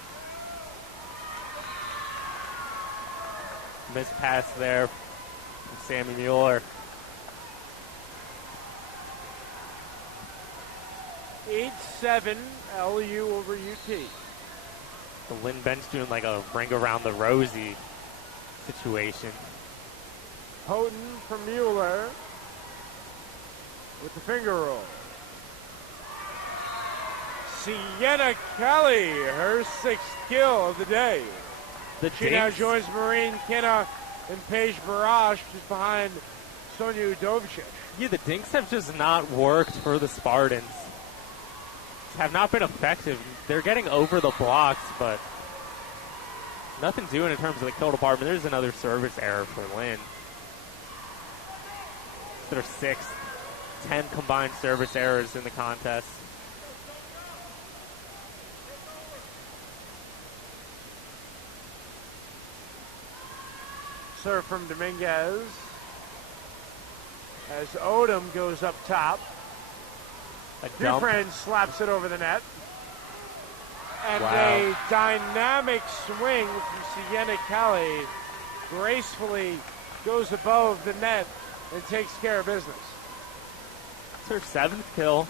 Missed pass there from Sammy Mueller. 8-7 LU over UT. The Lynn bench doing like a ring around the rosy situation. Houghton from Mueller with the finger roll. Sienna Kelly, her 6th kill of the day. She now joins Marine Kinna and Paige Barrage, just behind Sonia Udovicic. Yeah, the dinks have just not worked for the Spartans. Have not been effective. They're getting over the blocks, but nothing doing in terms of the kill department. There's another service error for Lynn. It's their 6th. 10 combined service errors in the contest. Serve from Dominguez as Odom goes up top. Dufresne slaps it over the net. And a dynamic swing from Sienna Kelly gracefully goes above the net and takes care of business. It's her 7th kill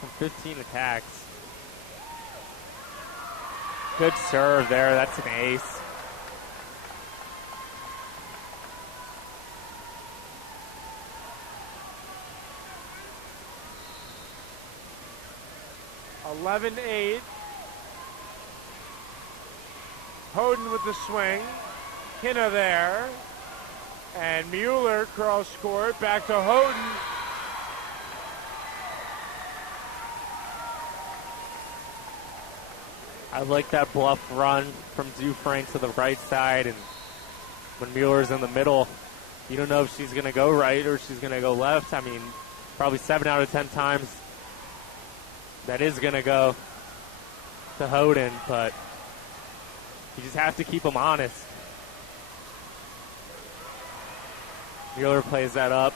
from 15 attacks. Good serve there. That's an ace. Eleven 8. Hoden with the swing. Kinna there. And Mueller cross court. Back to Hoden. I like that bluff run from Dufresne to the right side, and when Mueller's in the middle, you don't know if she's going to go right or she's going to go left. I mean, probably 7 out of 10 times that is going to go to Hoden, but you just have to keep them honest. Mueller plays that up.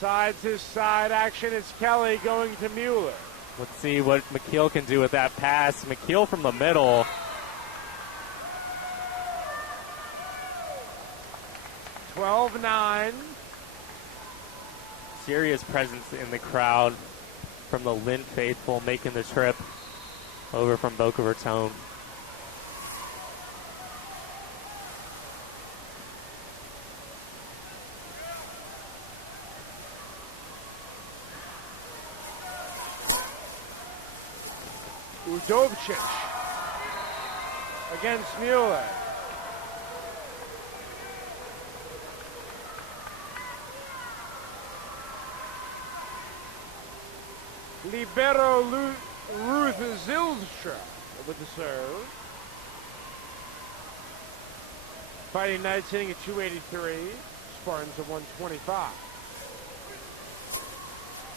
Side to side action. It's Kelly going to Mueller. Let's see what McKeel can do with that pass. McKeel from the middle. (12-9). Serious presence in the crowd from the Lynn faithful making the trip over from Boca Raton. Udovicic against Mueller. Libero Ruth Zilstra with the serve. Fighting Knights hitting at 283. Spartans at 125.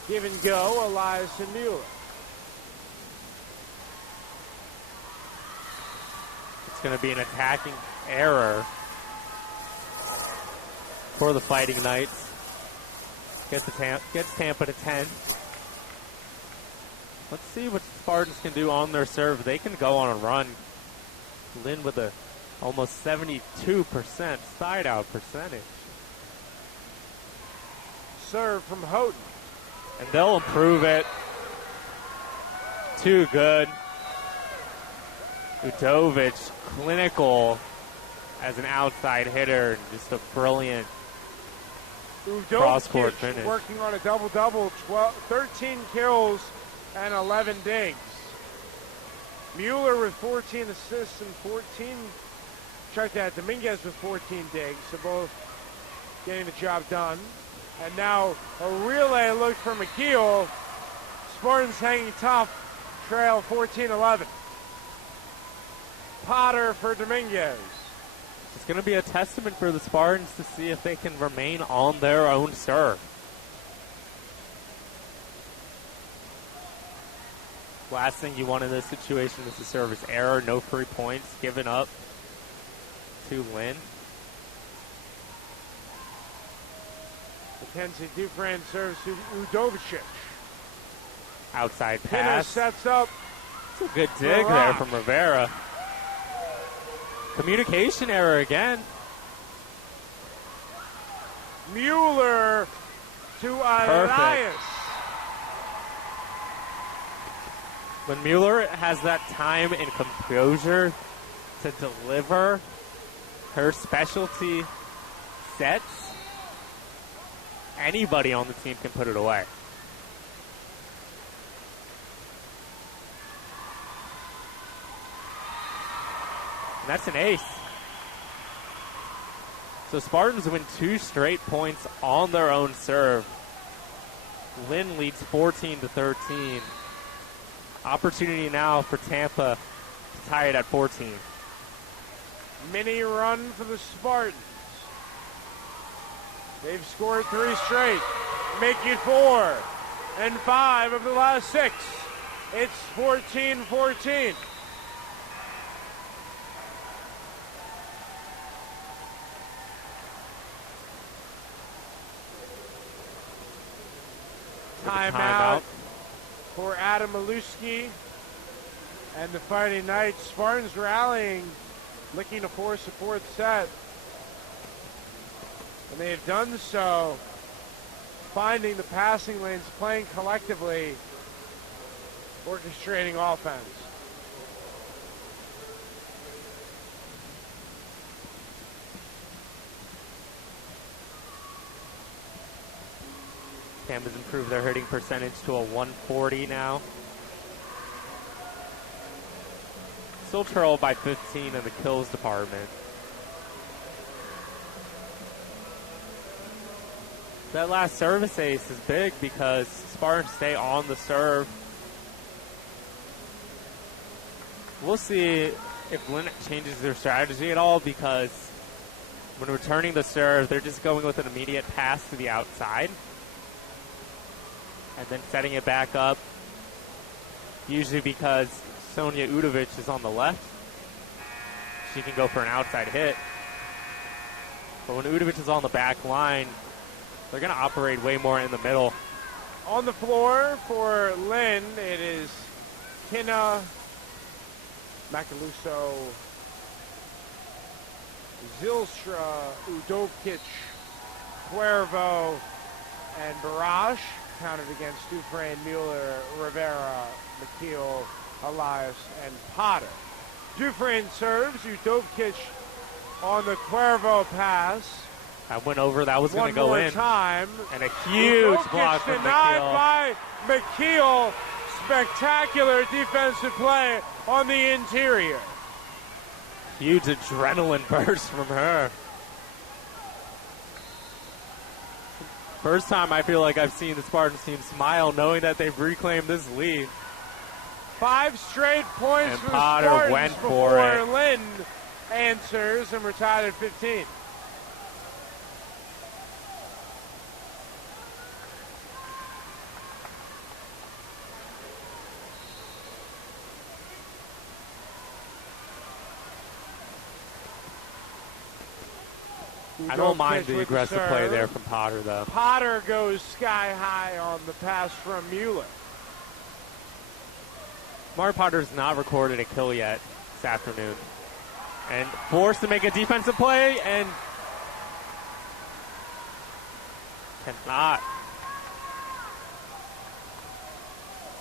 Give and go, Elias and Mueller. It's going to be an attacking error for the Fighting Knights. Gets Tampa to 10. Let's see what Spartans can do on their serve. They can go on a run. Lynn with a almost 72% side out percentage. Serve from Houghton. And they'll improve it. too good. Udovic, clinical as an outside hitter, and just a brilliant cross-court finish. Working on a double-double, 13 kills and 11 digs. Mueller with 14 assists and 14, check that, Dominguez with 14 digs, so both getting the job done. And now a relay look for McKeel. Spartans hanging tough, trail 14-11. Potter for Dominguez. It's going to be a testament for the Spartans to see if they can remain on their own serve. Last thing you want in this situation is a service error, no free points given up to Lynn. Mackenzie Dufresne serves to Udovic. Outside Pinner pass. sets up. It's a good dig there from Rivera. Communication error again. Mueller to Elias. When Mueller has that time and composure to deliver her specialty sets, anybody on the team can put it away. And that's an ace. So Spartans win 2 straight points on their own serve. Lynn leads 14-13. Opportunity now for Tampa to tie it at 14. Mini run for the Spartans. They've scored 3 straight, making 4 and 5 of the last 6. It's 14-14. Timeout for Adam Maluski and the Fighting Knights. Spartans rallying, looking to force a 4th set. And they have done so, finding the passing lanes, playing collectively, orchestrating offense. Tampa's improved their hitting percentage to a 140 now. Still trailed by 15 in the kills department. That last service ace is big because Spartans stay on the serve. We'll see if Lynn changes their strategy at all, because when returning the serve, they're just going with an immediate pass to the outside and then setting it back up, usually because Sonia Udovic is on the left. She can go for an outside hit. But when Udovic is on the back line, they're going to operate way more in the middle. On the floor for Lynn, it is Kina, Macaluso, Zylstra, Udovic, Cuervo, and Barrage. Counted against Dufresne, Mueller, Rivera, McKeel, Elias, and Potter. Dufresne serves. Udovic on the Cuervo pass. That went over. That was going to go in. One more time. And a huge block from denied McKeel. by McKeel. Spectacular defensive play on the interior. Huge adrenaline burst from her. First time I feel like I've seen the Spartans team smile knowing that they've reclaimed this lead. 5 straight points And for Potter the Spartans went for before it. Lynn answers, and we're tied at 15. I don't mind the aggressive play there from Potter, though. Potter goes sky high on the pass from Mueller. Mark Potter's not recorded a kill yet this afternoon. And forced to make a defensive play, and cannot.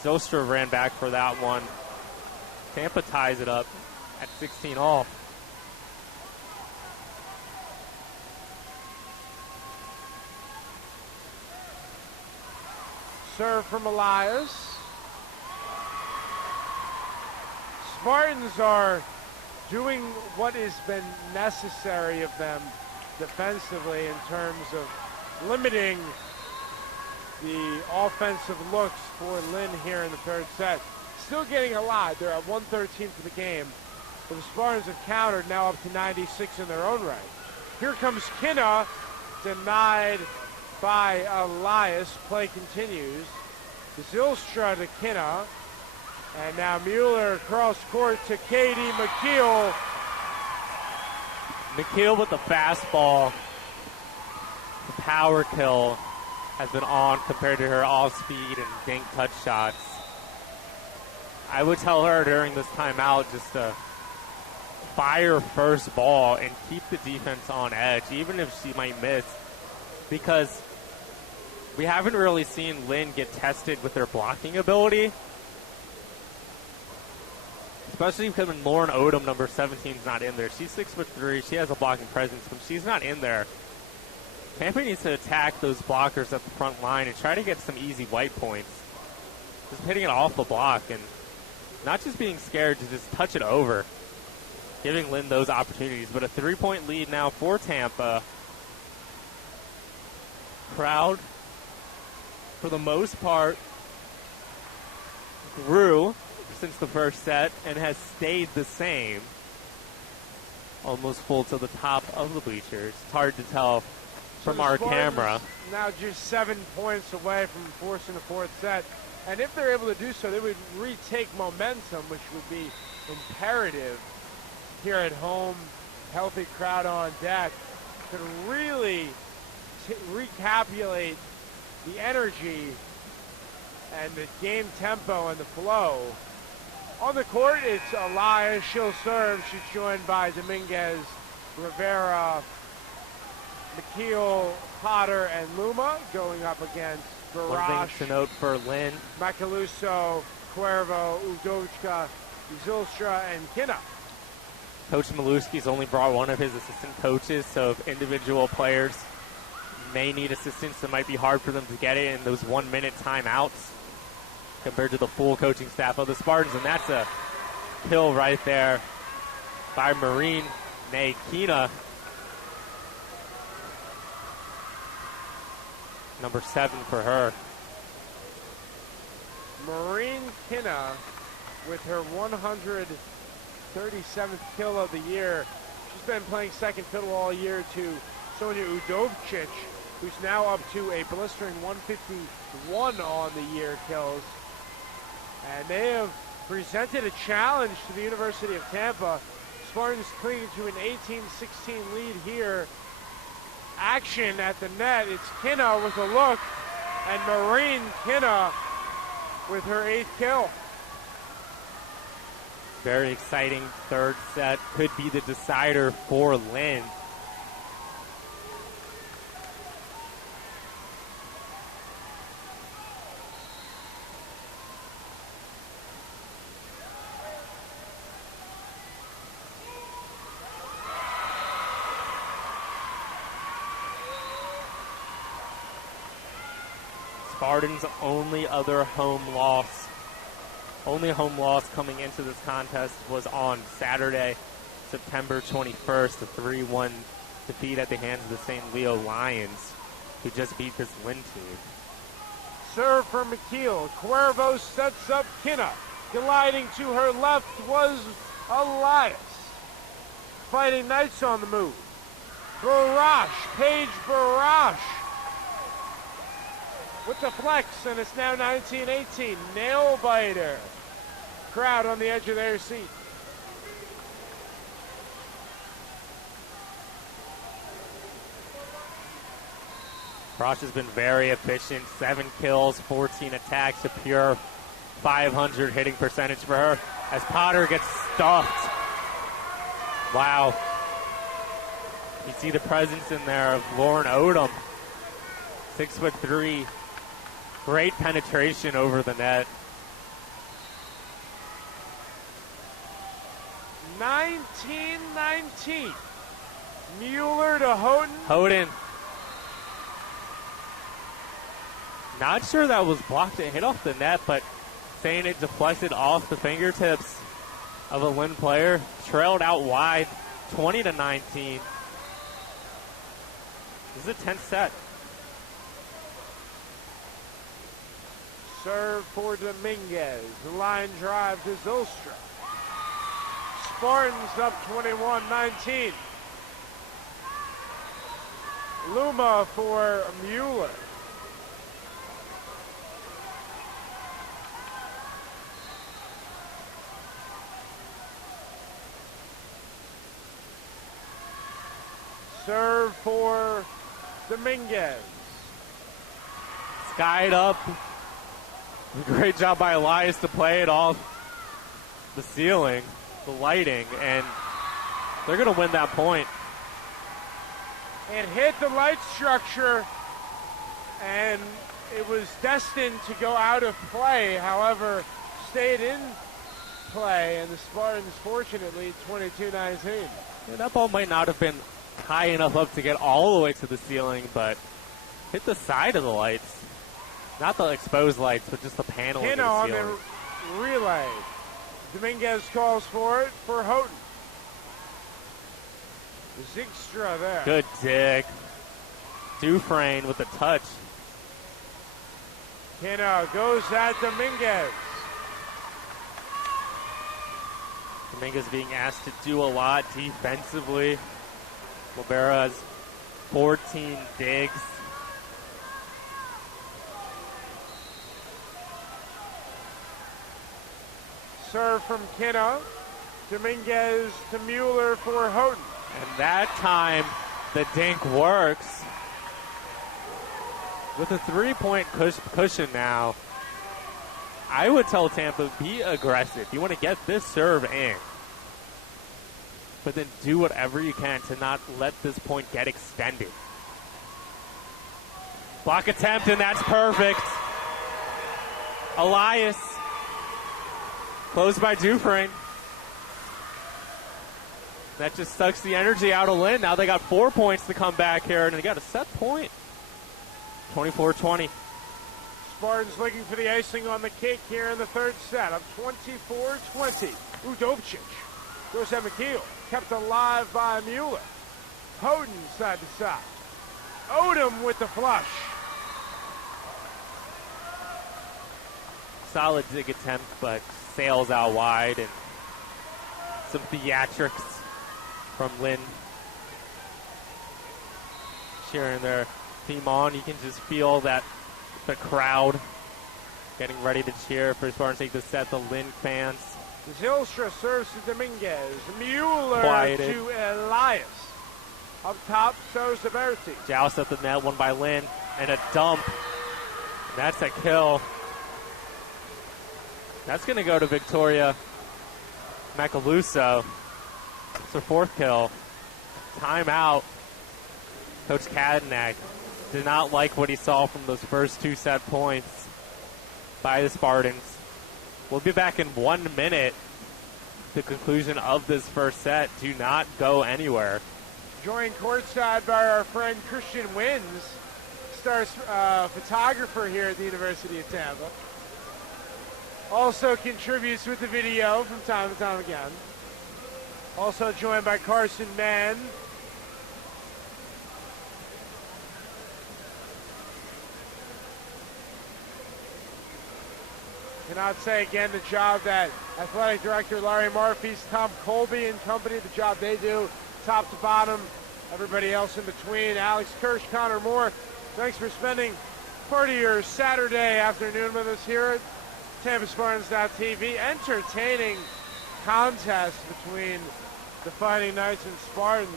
Zylstra ran back for that one. Tampa ties it up at 16 all. Serve from Elias. Spartans are doing what has been necessary of them defensively in terms of limiting the offensive looks for Lynn here in the third set. Still getting a lot. They're at 113 for the game. But the Spartans have countered, now up to 96 in their own right. Here comes Kinna, denied by Elias. Play continues. Zylstra to Kinna. And now Mueller across court to Katie McKeel. McKeel with the fastball. The power kill has been on compared to her off-speed and dink touch shots. I would tell her during this timeout just to fire first ball and keep the defense on edge, even if she might miss, because we haven't really seen Lynn get tested with her blocking ability, especially because when Lauren Odom, number 17, is not in there. She's 6'3", she has a blocking presence, but she's not in there. Tampa needs to attack those blockers at the front line and try to get some easy white points. Just hitting it off the block and not just being scared to just touch it over. Giving Lynn those opportunities. But a 3-point lead now for Tampa. Crowd, for the most part, grew since the first set and has stayed the same. Almost full to the top of the bleachers. It's hard to tell from our camera. Now just 7 points away from forcing the fourth set. And if they're able to do so, they would retake momentum, which would be imperative here at home. Healthy crowd on deck could really recapitulate the energy and the game tempo and the flow. On the court, it's Elias. She'll serve. She's joined by Dominguez, Rivera, McKeel, Potter, and Luma going up against One Barash, thing to note for Lynn, Macaluso, Cuervo, Udochka, Zylstra, and Kinna. Coach Maluski's only brought one of his assistant coaches, so if individual players may need assistance, it might be hard for them to get it in those 1-minute timeouts compared to the full coaching staff of the Spartans. And that's a kill right there by Marine Nakina. Number 7 for her. Maureen Kinna with her 137th kill of the year. She's been playing second fiddle all year to Sonia Udovcic, who's now up to a blistering 151 on the year kills. And they have presented a challenge to the University of Tampa. Spartans clinging to an 18-16 lead here. Action at the net. It's Kinna with a look, and Maureen Kinna with her 8th kill. Very exciting third set. Could be the decider for Lynn. Spartans' only home loss coming into this contest was on Saturday, September 21st, a 3-1 defeat at the hands of the St. Leo Lions, who just beat this Lynn team. Serve for McKeel. Cuervo sets up Kinna. Gliding to her left was Elias. Fighting Knights on the move. Barash, Paige Barash with the flex, and it's now 19-18. Nail biter. Crowd on the edge of their seat. Barash has been very efficient. 7 kills, 14 attacks, a pure 500 hitting percentage for her. As Potter gets stuffed. Wow. You see the presence in there of Lauren Odom. 6'3". Great penetration over the net. 19-19. Mueller to Houghton. Houghton. Not sure that was blocked. It hit off the net, but saying it deflected off the fingertips of a Lynn player. Trailed out wide, 20-19. This is a tense set. Serve for Dominguez. Line drive to Zylstra. Spartans up 21-19. Luma for Mueller. Serve for Dominguez. Skied up. Great job by Elias to play it off the ceiling, the lighting, and they're going to win that point. It hit the light structure, and it was destined to go out of play. However, stayed in play, and the Spartans, fortunately, 22-19. Yeah, that ball might not have been high enough up to get all the way to the ceiling, but hit the side of the lights. Not the exposed lights, but just the panel of the on ceiling. the relay. Dominguez calls for it for Houghton. Zylstra there. Good dig. Dufresne with the touch. Kino goes at Dominguez. Dominguez being asked to do a lot defensively. Libero has 14 digs. Serve from Kino. Dominguez to Mueller for Houghton. And that time, the dink works. With a 3-point cushion now, I would tell Tampa, be aggressive. You want to get this serve in. But then do whatever you can to not let this point get extended. Block attempt, and that's perfect. Elias. Closed by Dufresne. That just sucks the energy out of Lynn. Now they got 4 points to come back here, and they got a set point. 24-20. Spartans looking for the icing on the cake here in the third set. Up 24-20. Udovcic goes at McKeel. Kept alive by Mueller. Houghton side to side. Odom with the flush. Solid dig attempt, but sails out wide, and some theatrics from Lynn. Cheering their team on. You can just feel that the crowd getting ready to cheer for Spartans to take the set. The Lynn fans. Zylstra serves to Dominguez. Mueller Quieted. to Elias. Up top, so Zaberti. Joust at the net, one by Lynn, and a dump. And that's a kill. That's going to go to Victoria Macaluso. It's her fourth kill. Timeout. Coach Kadenak did not like what he saw from those first 2 set points by the Spartans. We'll be back in 1 minute. The conclusion of this first set. Do not go anywhere. Joined courtside by our friend Christian Wins, star photographer here at the University of Tampa. Also contributes with the video from time to time again. Also joined by Carson Mann. Cannot say again the job that Athletic Director Larry Murphy's, Tom Colby and company, the job they do, top to bottom, everybody else in between. Alex Kirsch, Connor Moore, thanks for spending part of your Saturday afternoon with us here at TampaSpartans.tv. Entertaining contest between the Fighting Knights and Spartans.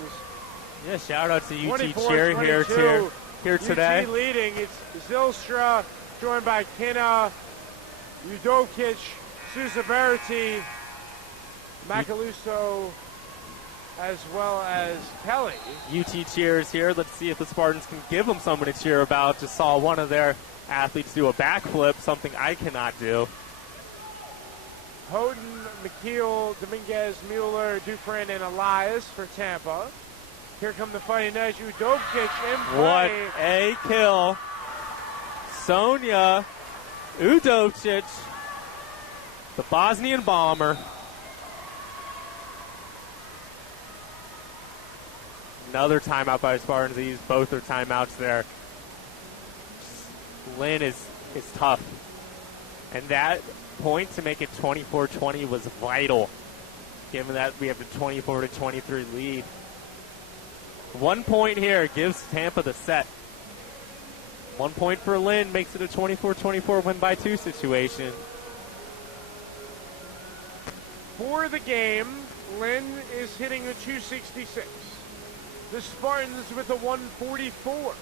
Yeah, shout out to UT cheering here today. UT leading. It's Zylstra, joined by Kina, Udovcic, Suzaberti, Macaluso, as well as Kelly. UT cheers here. Let's see if the Spartans can give them something to cheer about. Just saw one of their athletes do a backflip, something I cannot do. Houghton, McKeel, Dominguez, Mueller, Dufresne, and Elias for Tampa. Here come the Fighting Knights. Udovcic in What play. a kill. Sonia Udovcic, the Bosnian bomber. Another timeout by the Spartans. They used both their timeouts there. Lynn is tough. And that point to make it 24-20 was vital, given that we have a 24-23 lead. 1 point here gives Tampa the set. 1 point for Lynn makes it a 24-24 win by 2 situation. For the game, Lynn is hitting a 266. The Spartans with a 144.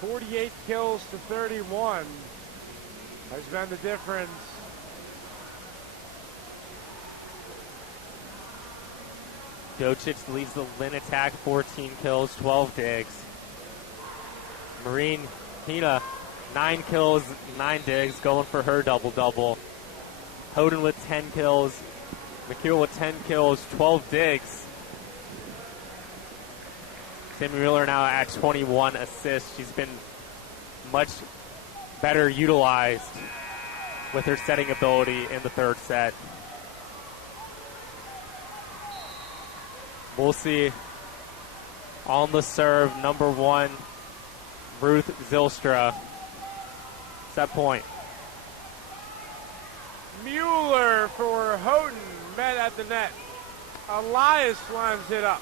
.48 kills to 31 has been the difference. Docic leads the Lynn attack, 14 kills, 12 digs. Marine Hina, 9 kills, 9 digs, going for her double-double. Hoden with 10 kills, McKeel with 10 kills, 12 digs. Sammy Miller now at 21 assists. She's been much better utilized with her setting ability in the third set. We'll see on the serve, number 1, Ruth Zylstra. Set point. Mueller for Houghton, met at the net. Elias lines it up.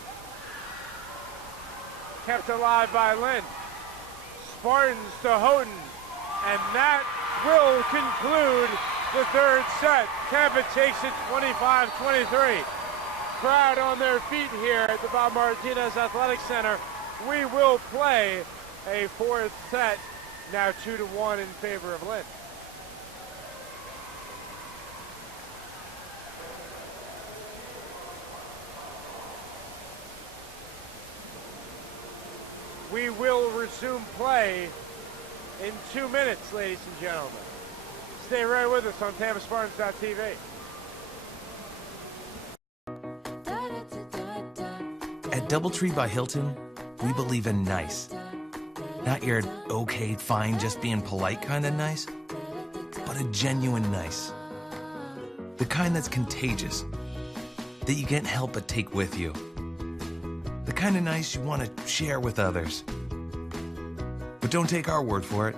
Kept alive by Lynn. Spartans to Houghton. And that will conclude the third set. Tampa takes it 25-23. Crowd on their feet here at the Bob Martinez Athletic Center. We will play a fourth set, now 2-1 in favor of Lynn. We will resume play in 2 minutes, ladies and gentlemen. Stay right with us on TampaSpartans.tv. At DoubleTree by Hilton, we believe in nice. Not your okay, fine, just being polite kind of nice, but a genuine nice. The kind that's contagious, that you can't help but take with you. The kind of nice you want to share with others. But don't take our word for it.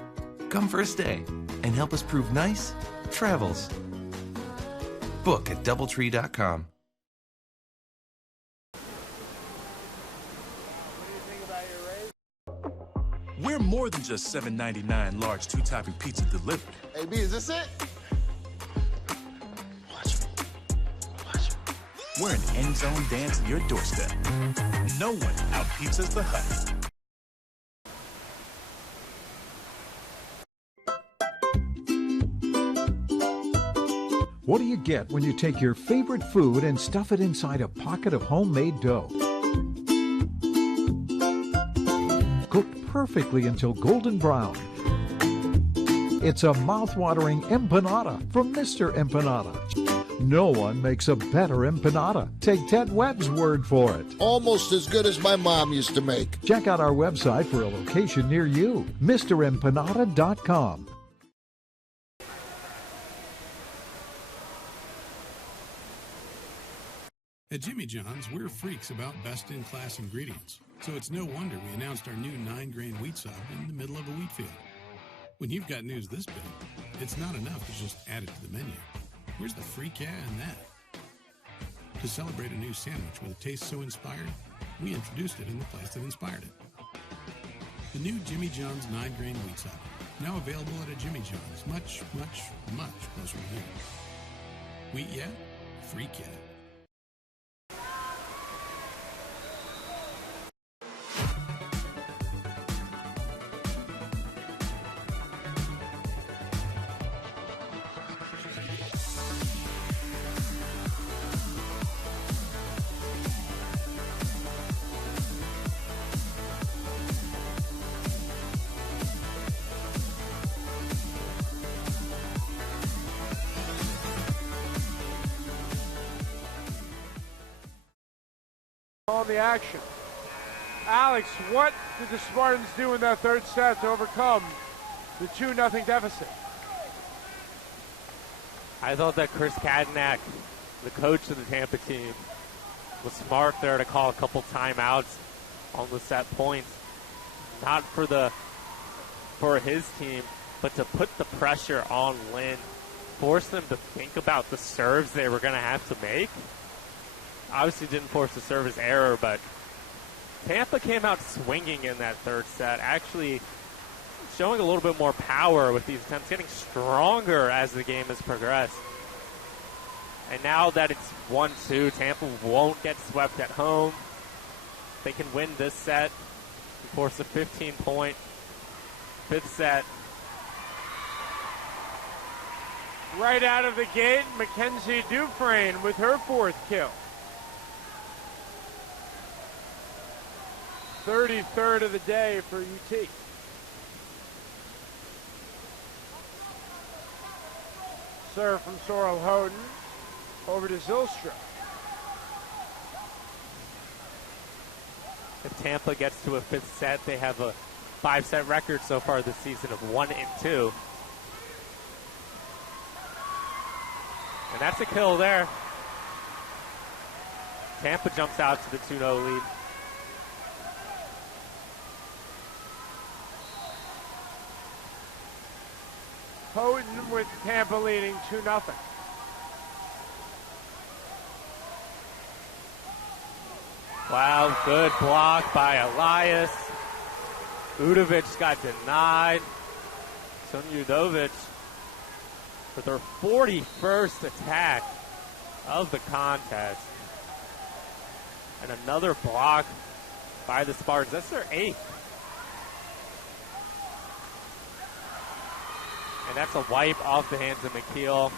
Come for a stay and help us prove nice travels. Book at DoubleTree.com. We're more than just $7.99 large 2-topping pizza delivered. Hey, B, is this it? Watch me. Watch me. We're an end zone dance at your doorstep. No one out-pizzas the Hut. What do you get when you take your favorite food and stuff it inside a pocket of homemade dough? Cooked perfectly until golden brown. It's a mouth-watering empanada from Mr. Empanada. No one makes a better empanada. Take Ted Webb's word for it. Almost as good as my mom used to make. Check out our website for a location near you, MrEmpanada.com. At Jimmy John's, we're freaks about best-in-class ingredients, so it's no wonder we announced our new 9-grain wheat sob in the middle of a wheat field. When you've got news this big, it's not enough to just add it to the menu. Where's the freak yeah in that? To celebrate a new sandwich with a taste so inspired, we introduced it in the place that inspired it. The new Jimmy John's 9-grain wheat sob, now available at a Jimmy John's, much, much, much closer to you. Wheat yeah? Freak yeah. the action. Alex, what did the Spartans do in that third set to overcome the 2-0 deficit? I thought that Chris Kadnack, the coach of the Tampa team, was smart there to call a couple timeouts on the set points. Not for his team, but to put the pressure on Lynn, force them to think about the serves they were going to have to make. Obviously didn't force the service error, but Tampa came out swinging in that third set, actually showing a little bit more power with these attempts, getting stronger as the game has progressed. And now that it's 1-2, Tampa won't get swept at home. They can win this set and force a 15-point fifth set. Right out of the gate, Mackenzie Dufresne with her fourth kill. 33rd of the day for UT. Serve from Sorrel Houghton over to Zylstra. If Tampa gets to a fifth set, they have a 5-set record so far this season of 1-2. And that's a kill there. Tampa jumps out to the 2-0 lead. Houghton with Tampa leading 2-0. Wow, good block by Elias. Udovic got denied. Sonjudovic with her 41st attack of the contest. And another block by the Spartans. That's their 8th. And that's a wipe off the hands of McKeel,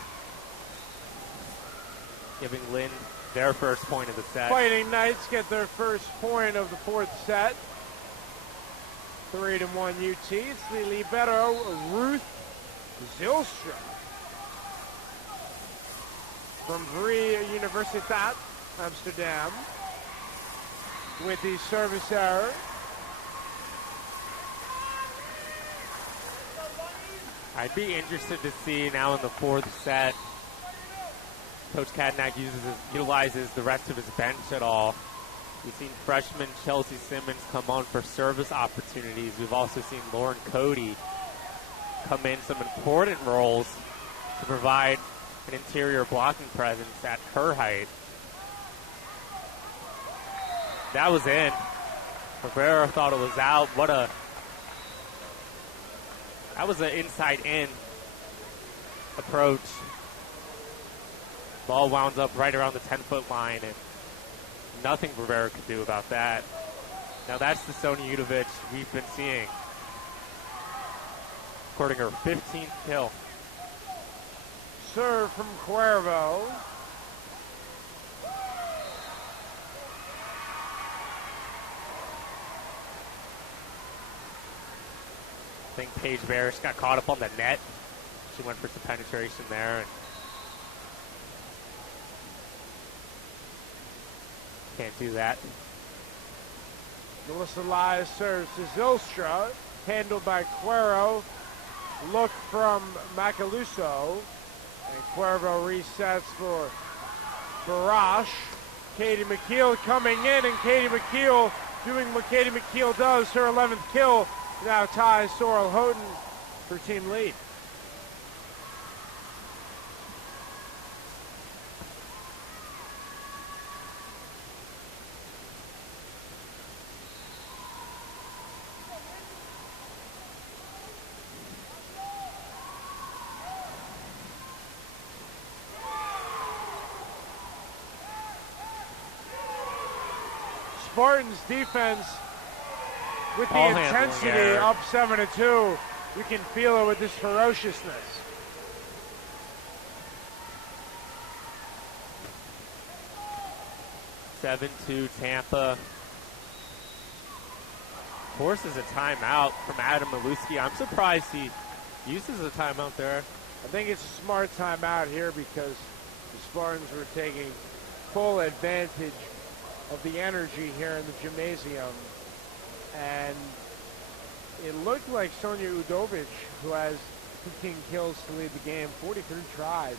giving Lynn their first point of the set. Fighting Knights get their first point of the fourth set. 3-1 UT. It's the libero, Ruth Zylstra from Vrije Universiteit, Amsterdam, with the service error. I'd be interested to see now in the fourth set, Coach Kadnack utilizes the rest of his bench at all. We've seen freshman Chelsea Simmons come on for service opportunities. We've also seen Lauren Cody come in some important roles to provide an interior blocking presence at her height. That was in. Rivera thought it was out. That was an inside-in approach. Ball wound up right around the 10-foot line, and nothing Rivera could do about that. Now that's the Sonia Udovic we've been seeing, recording her 15th kill. Serve from Cuervo. I think Paige Barish got caught up on the net. She went for some penetration there. And can't do that. Melissa Elias serves to Zylstra. Handled by Cuervo. Look from Macaluso. And Cuervo resets for Barash. Katie McKeel coming in, and Katie McKeel doing what Katie McKeel does, her 11th kill. Now ties Sorrel Houghton for team lead. Spartans defense with the Ball intensity handling up 7-2. You can feel it with this ferociousness. Seven 7-2 Tampa. Forces a timeout from Adam Maluski. I'm surprised he uses a timeout there. I think it's a smart timeout here because the Spartans were taking full advantage of the energy here in the gymnasium. And it looked like Sonia Udovic, who has 15 kills to lead the game, 43 tries.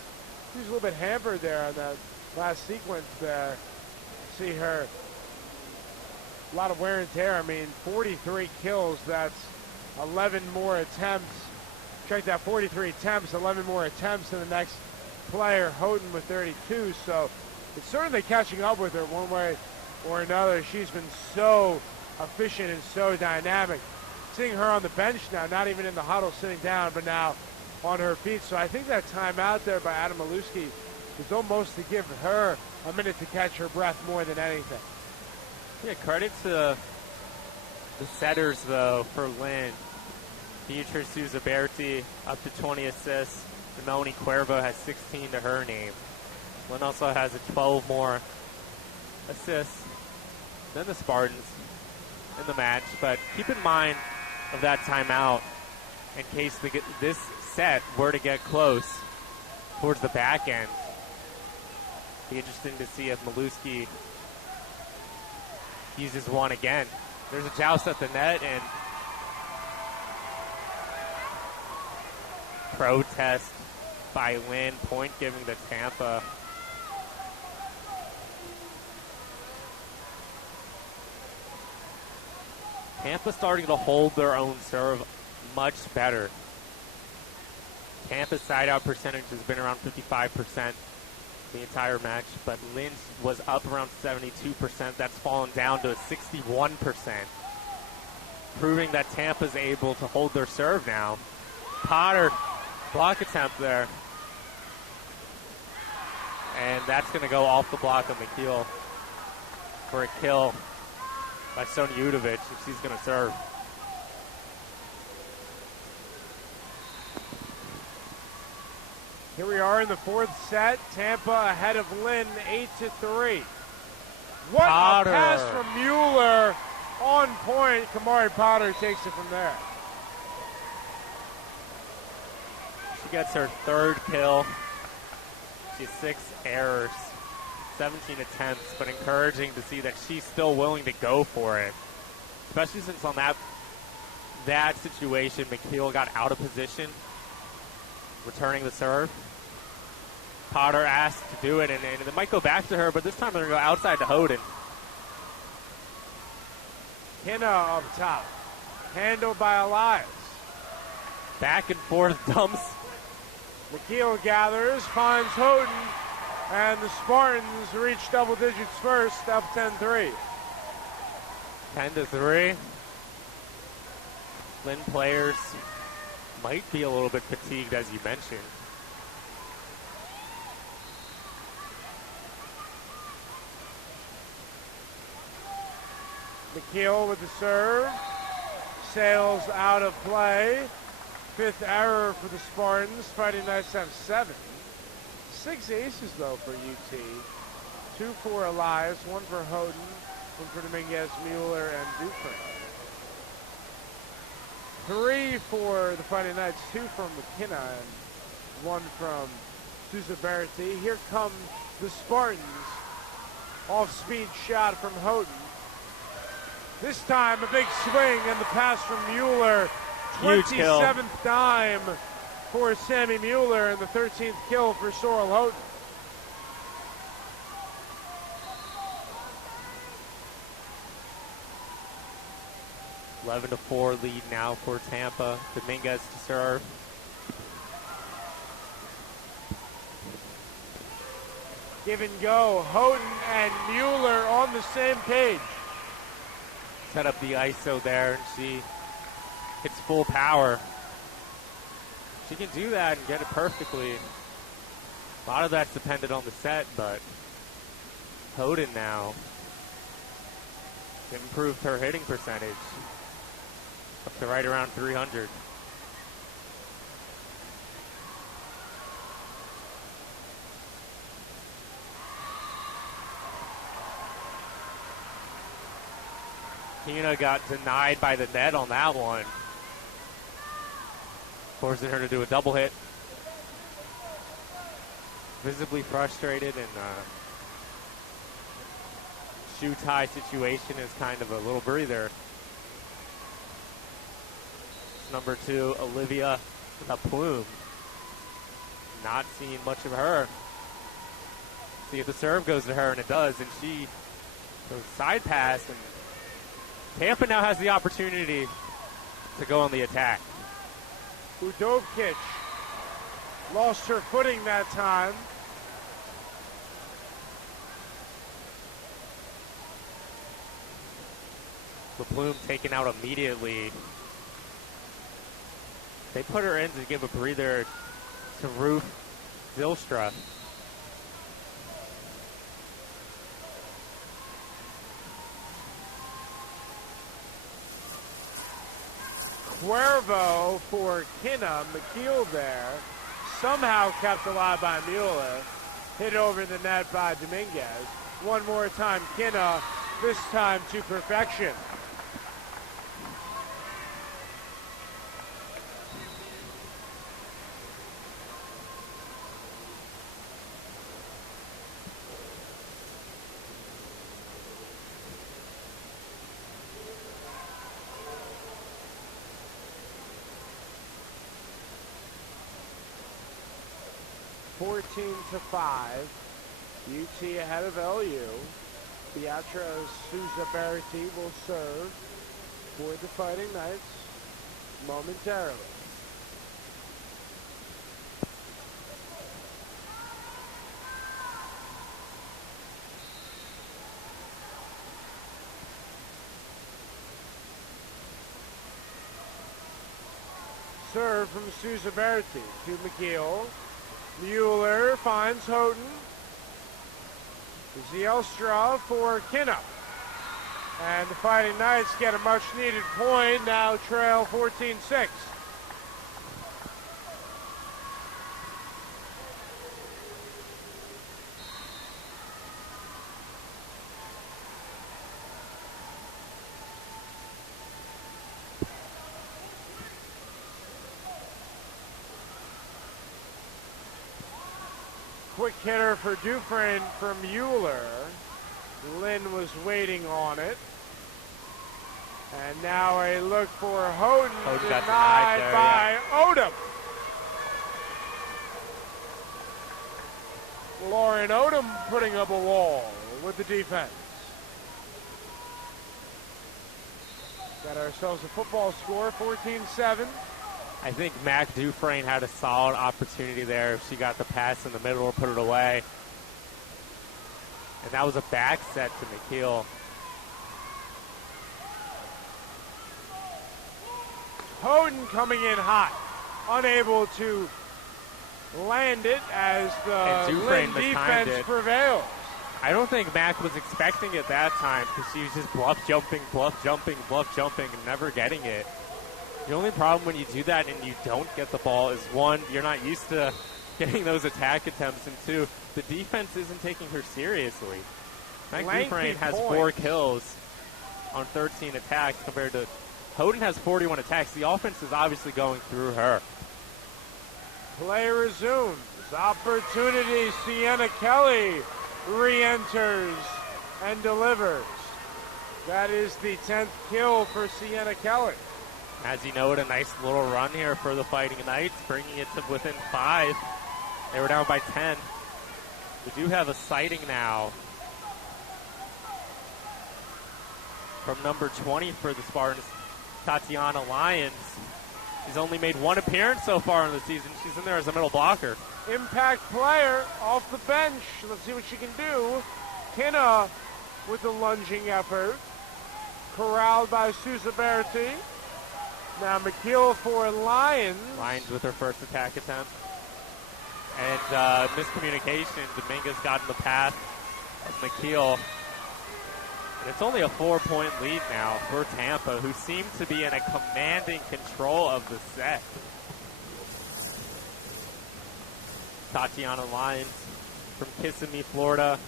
She was a little bit hampered there on that last sequence there. See her, a lot of wear and tear. I mean, 43 kills, that's 11 more attempts. Check that, 43 attempts, 11 more attempts than the next player, Houghton, with 32. So it's certainly catching up with her one way or another. She's been so efficient and so dynamic. Seeing her on the bench now, not even in the huddle sitting down, but now on her feet. So I think that timeout there by Adam Maluski was almost to give her a minute to catch her breath more than anything. Yeah, credit to the setters, though, for Lynn. Beatrice Souza Berti up to 20 assists. And Melanie Cuervo has 16 to her name. Lynn also has 12 more assists than the Spartans in the match. But keep in mind of that timeout in case this set were to get close towards the back end. Be interesting to see if Maluski uses one again. There's a joust at the net, and protest by Lynn, point giving to Tampa. Tampa starting to hold their own serve much better. Tampa's side-out percentage has been around 55% the entire match, but Lynn was up around 72%. That's fallen down to 61%, proving that Tampa's able to hold their serve now. Potter, block attempt there. And that's going to go off the block of McKeel for a kill by Sonia Udovic if she's going to serve. Here we are in the fourth set. Tampa ahead of Lynn, 8-3. What Potter. A pass from Mueller on point. Kamari Potter takes it from there. She gets her third kill. She has 6 errors, 17 attempts, but encouraging to see that she's still willing to go for it. Especially since on that situation, McKeel got out of position, returning the serve. Potter asked to do it, and it might go back to her, but this time they're going to go outside to Houghton. Kinna up top. Handled by Elias. Back and forth dumps. McKeel gathers, finds Houghton, and the Spartans reach double digits first, up 10-3. 10-3. Lynn players might be a little bit fatigued, as you mentioned. McKeel with the serve. Sails out of play. 5th error for the Spartans. Fighting Knights have 7. 6 aces, though, for UT. 2 for Elias, 1 for Houghton, 1 for Dominguez, Mueller, and Dufresne. 3 for the Fighting Knights, 2 from McKenna, and 1 from Souza Berti. Here come the Spartans. Off-speed shot from Houghton. This time, a big swing, and the pass from Mueller. Huge kill. 27th dime for Sammy Mueller, and the 13th kill for Sorrel Houghton. (11-4) lead now for Tampa. Dominguez to serve. Give and go. Houghton and Mueller on the same page. Set up the ISO there, and she hits full power. She can do that and get it perfectly. A lot of that's dependent on the set, but Houghton now improved her hitting percentage up to right around 300. Tina got denied by the net on that one, forcing her to do a double hit. Visibly frustrated and shoe tie situation is kind of a little breather. Number 2, Olivia with a plume. Not seeing much of her. See if the serve goes to her, and it does, and she goes side pass, and Tampa now has the opportunity to go on the attack. Udovkic lost her footing that time. The plume taken out immediately. They put her in to give a breather to Ruth Zylstra. Cuervo for Kinna. McKeel there. Somehow kept alive by Mueller. Hit over the net by Dominguez. One more time, Kinna. This time to perfection. To 5. UT ahead of LU. Beatrice Souza Berti will serve for the Fighting Knights momentarily. Serve from Souza Berti to McKeel. Mueller finds Houghton. Zylstra for Kinna. And the Fighting Knights get a much-needed point, now trail 14-6. Quick hitter for Dufresne from Mueller. Lynn was waiting on it. And now a look for Houghton, denied by Odom. Lauren Odom putting up a wall with the defense. Got ourselves a football score, 14-7. I think Mac Dufresne had a solid opportunity there if she got the pass in the middle or put it away. And that was a back set to McKeel. Houghton coming in hot, unable to land it as the Lynn defense prevails. I don't think Mac was expecting it that time because she was just bluff jumping, and never getting it. The only problem when you do that and you don't get the ball is, one, you're not used to getting those attack attempts, and two, the defense isn't taking her seriously. Mac Dufresne has 4 kills on 13 attacks compared to Houghton has 41 attacks. The offense is obviously going through her. Play resumes. Opportunity. Sienna Kelly re-enters and delivers. That is the 10th kill for Sienna Kelly. As you know, a nice little run here for the Fighting Knights, bringing it to within 5. They were down by 10. We do have a sighting now from number 20 for the Spartans, Tatiana Lyons. She's only made 1 appearance so far in the season. She's in there as a middle blocker. Impact player off the bench. Let's see what she can do. Kinna with the lunging effort. Corralled by Souza Berti. Now McKeel for Lyons. Lyons with her first attack attempt. And miscommunication. Dominguez got in the path of McKeel. And it's only a 4-point lead now for Tampa, who seem to be in a commanding control of the set. Tatiana Lyons from Kissimmee, Florida.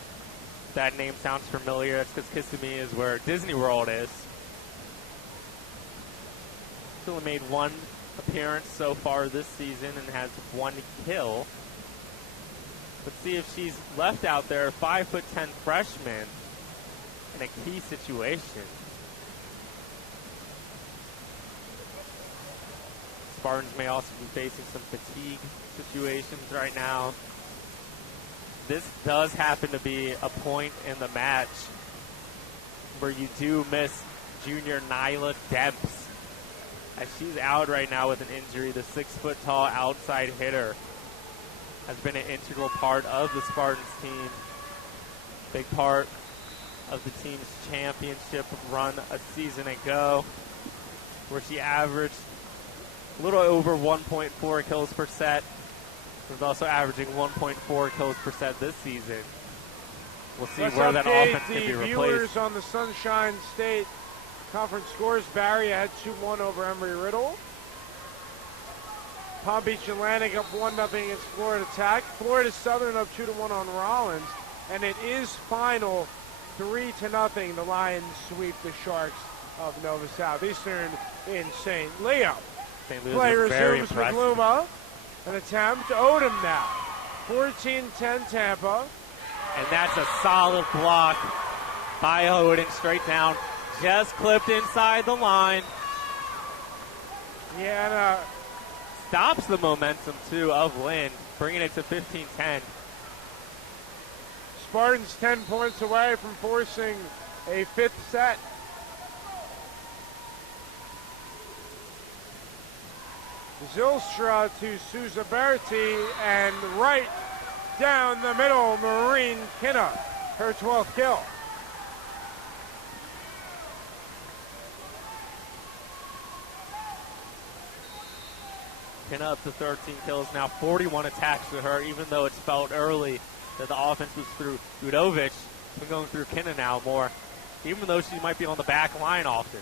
That name sounds familiar. It's because Kissimmee is where Disney World is. She's only made 1 appearance so far this season and has 1 kill. Let's see if she's left out there. 5'10" freshman. in a key situation. Spartans may also be facing some fatigue situations right now. This does happen to be a point in the match where you do miss junior Nyla Demps, as she's out right now with an injury. The 6-foot-tall outside hitter has been an integral part of the Spartans team, big part of the team's championship run a season ago, where she averaged a little over 1.4 kills per set. She's also averaging 1.4 kills per set this season. We'll see where that offense can be replaced. Viewers on the Sunshine State Conference scores. Barry had 2-1 over Embry-Riddle. Palm Beach Atlantic up 1-0 against Florida Tech. Florida Southern up 2-1 on Rollins. And it is final 3-0. The Lions sweep the Sharks of Nova Southeastern in St. Leo. St. Louis Play was very resumes impressive. with Luma. An attempt. Odom now. 14-10 Tampa. And that's a solid block by Odin, straight down. Just clipped inside the line. Yeah, and, stops the momentum, too, of Lynn, bringing it to 15-10. Spartans 10 points away from forcing a fifth set. Zylstra to Sousa Berti, and right down the middle, Maureen Kinna, her 12th kill. Kinna up to 13 kills now, 41 attacks to her, even though it's felt early that the offense was through Udovic. We're going through Kinna now more, even though she might be on the back line often.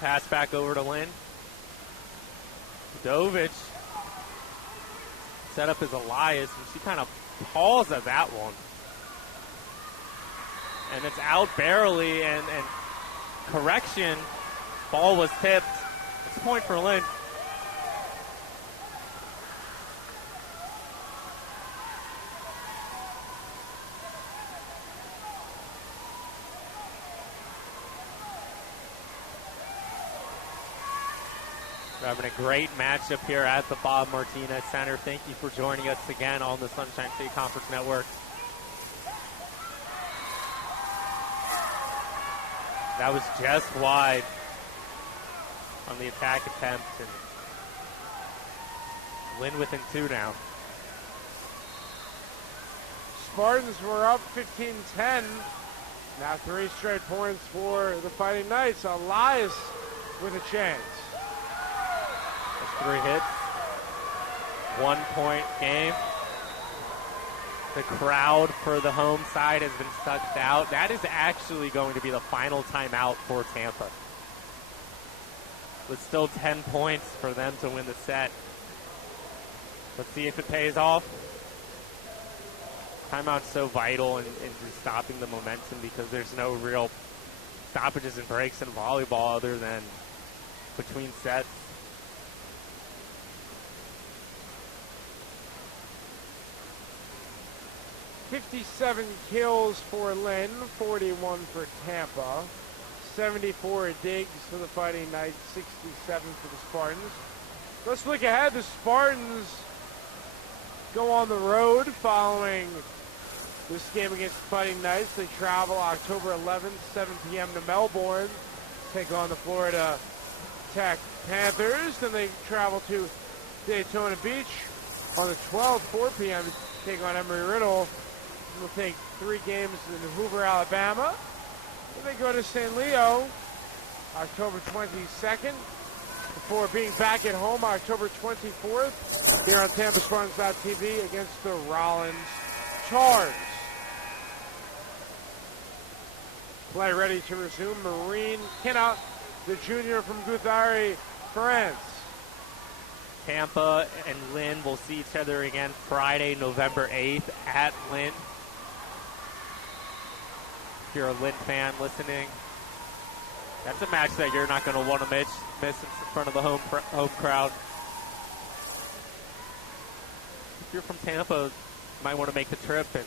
Pass back over to Lynn. Udovic set up as Elias, and she kind of paused at that one. And it's out barely, and correction, ball was tipped. It's a point for Lynn. We're having a great matchup here at the Bob Martinez Center. Thank you for joining us again on the Sunshine State Conference Network. That was just wide on the attack attempt, and Lynn within 2 now. Spartans were up 15-10. Now 3 straight points for the Fighting Knights. Elias with a chance. 3 hits, 1 point game. The crowd for the home side has been sucked out. That is actually going to be the final timeout for Tampa. With still 10 points for them to win the set. Let's see if it pays off. Timeout's so vital in just stopping the momentum, because there's no real stoppages and breaks in volleyball other than between sets. 57 kills for Lynn, 41 for Tampa, 74 digs for the Fighting Knights, 67 for the Spartans. Let's look ahead. The Spartans go on the road following this game against the Fighting Knights. They travel October 11th, 7 p.m. to Melbourne, take on the Florida Tech Panthers. Then they travel to Daytona Beach on the 12th, 4 p.m. to take on Embry-Riddle. We'll take 3 games in Hoover, Alabama. Then they go to St. Leo October 22nd before being back at home October 24th here on TampaSpartans.tv against the Rollins Chars. Play ready to resume. Maureen Kinna, the junior from Guthrie, France. Tampa and Lynn will see each other again Friday, November 8th at Lynn. If you're a Lynn fan listening, that's a match that you're not going to want to miss in front of the home crowd. If you're from Tampa, might want to make the trip and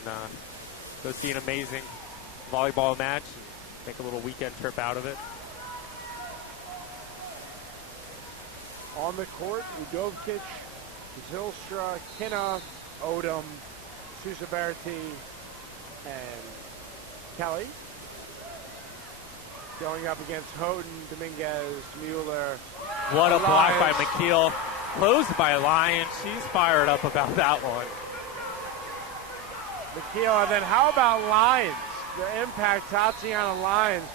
go see an amazing volleyball match and make a little weekend trip out of it. On the court, Udovkic, Zylstra, Kinna, Odom, Susaberti, and Kelly. Going up against Houghton, Dominguez, Mueller. What a block by Elias. McKeel. Closed by Lion. She's fired up about that one. McKeel, and then how about Lions? The impact, Tatiana Lions.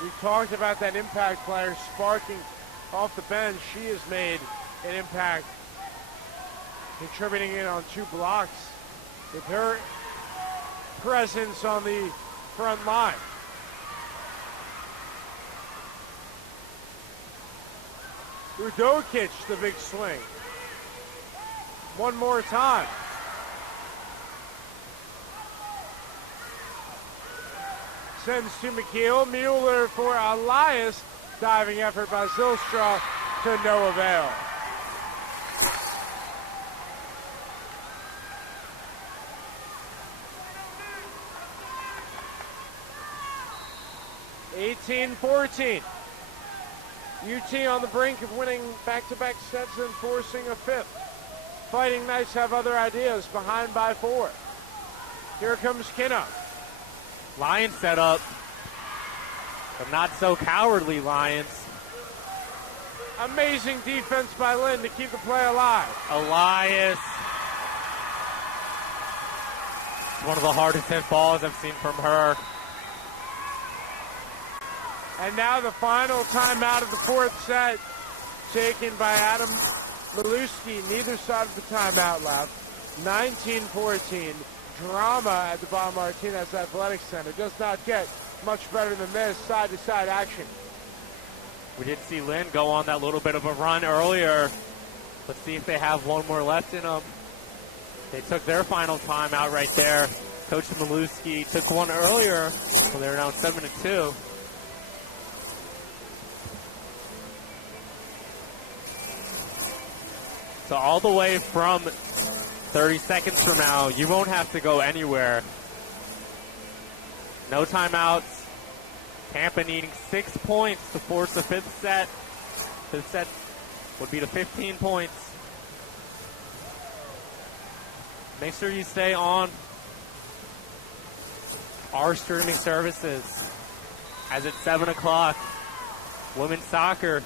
We talked about that impact player sparking off the bench. She has made an impact, contributing in on 2 blocks with her presence on the front line. Udokic, the big swing. One more time. Sends to McKeel. Mueller for Elias. Diving effort by Zylstra to no avail. (18-14). UT on the brink of winning back-to-back sets and forcing a 5th. Fighting Knights have other ideas, behind by 4. Here comes Kinna. Lions set up, but not so cowardly Lions. Amazing defense by Lynn to keep the play alive. Elias. One of the hardest hit balls I've seen from her. And now the final timeout of the 4th set, taken by Adam Maluski. Neither side of the timeout left. 19-14. Drama at the Bob Martinez Athletic Center. Does not get much better than this. Side-to-side action. We did see Lynn go on that little bit of a run earlier. Let's see if they have one more left in them. They took their final timeout right there. Coach Maluski took one earlier, so they're now 7-2. So all the way from 30 seconds from now, you won't have to go anywhere. No timeouts. Tampa needing 6 points to force a 5th set. 5th set would be to 15 points. Make sure you stay on our streaming services, as at 7 o'clock, women's soccer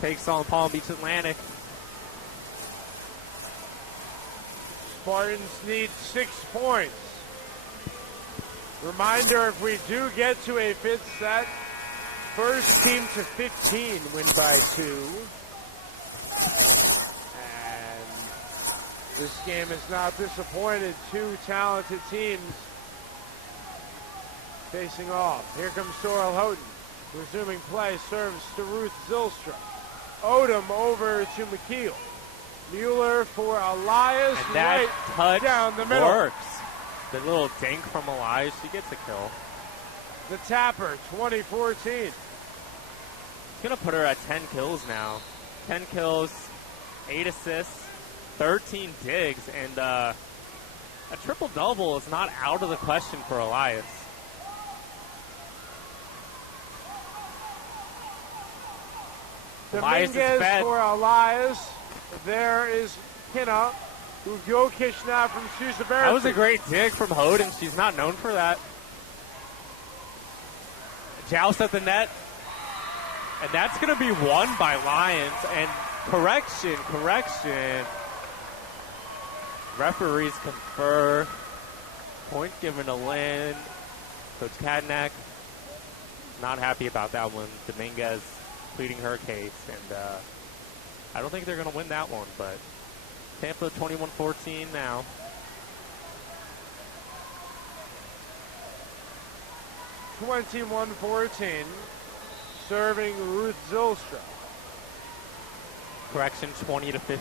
takes on Palm Beach Atlantic. Spartans need 6 points. Reminder, if we do get to a 5th set, first team to 15 win by 2. And this game is not disappointed. 2 talented teams facing off. Here comes Sorrel Houghton. Resuming play, serves to Ruth Zylstra. Odom over to McKeel. Mueller for Elias. And that right touch down the middle. works. The little dink from Elias, she gets a kill. The Tapper, 2014. He's going to put her at 10 kills now. 10 kills, 8 assists, 13 digs, and a triple-double is not out of the question for Elias. Elias is Dominguez fed. for Elias. There is Kinna. Jokic now from Susaberti. That was a great dig from Houghton. She's not known for that. Joust at the net. And that's going to be won by Lions. And correction. Referees confer. Point given to Lynn. Coach Kadnack not happy about that one. Dominguez pleading her case. And I don't think they're going to win that one, but Tampa 21-14 now. (21-14), serving Ruth Zylstra. Correction, 20-15.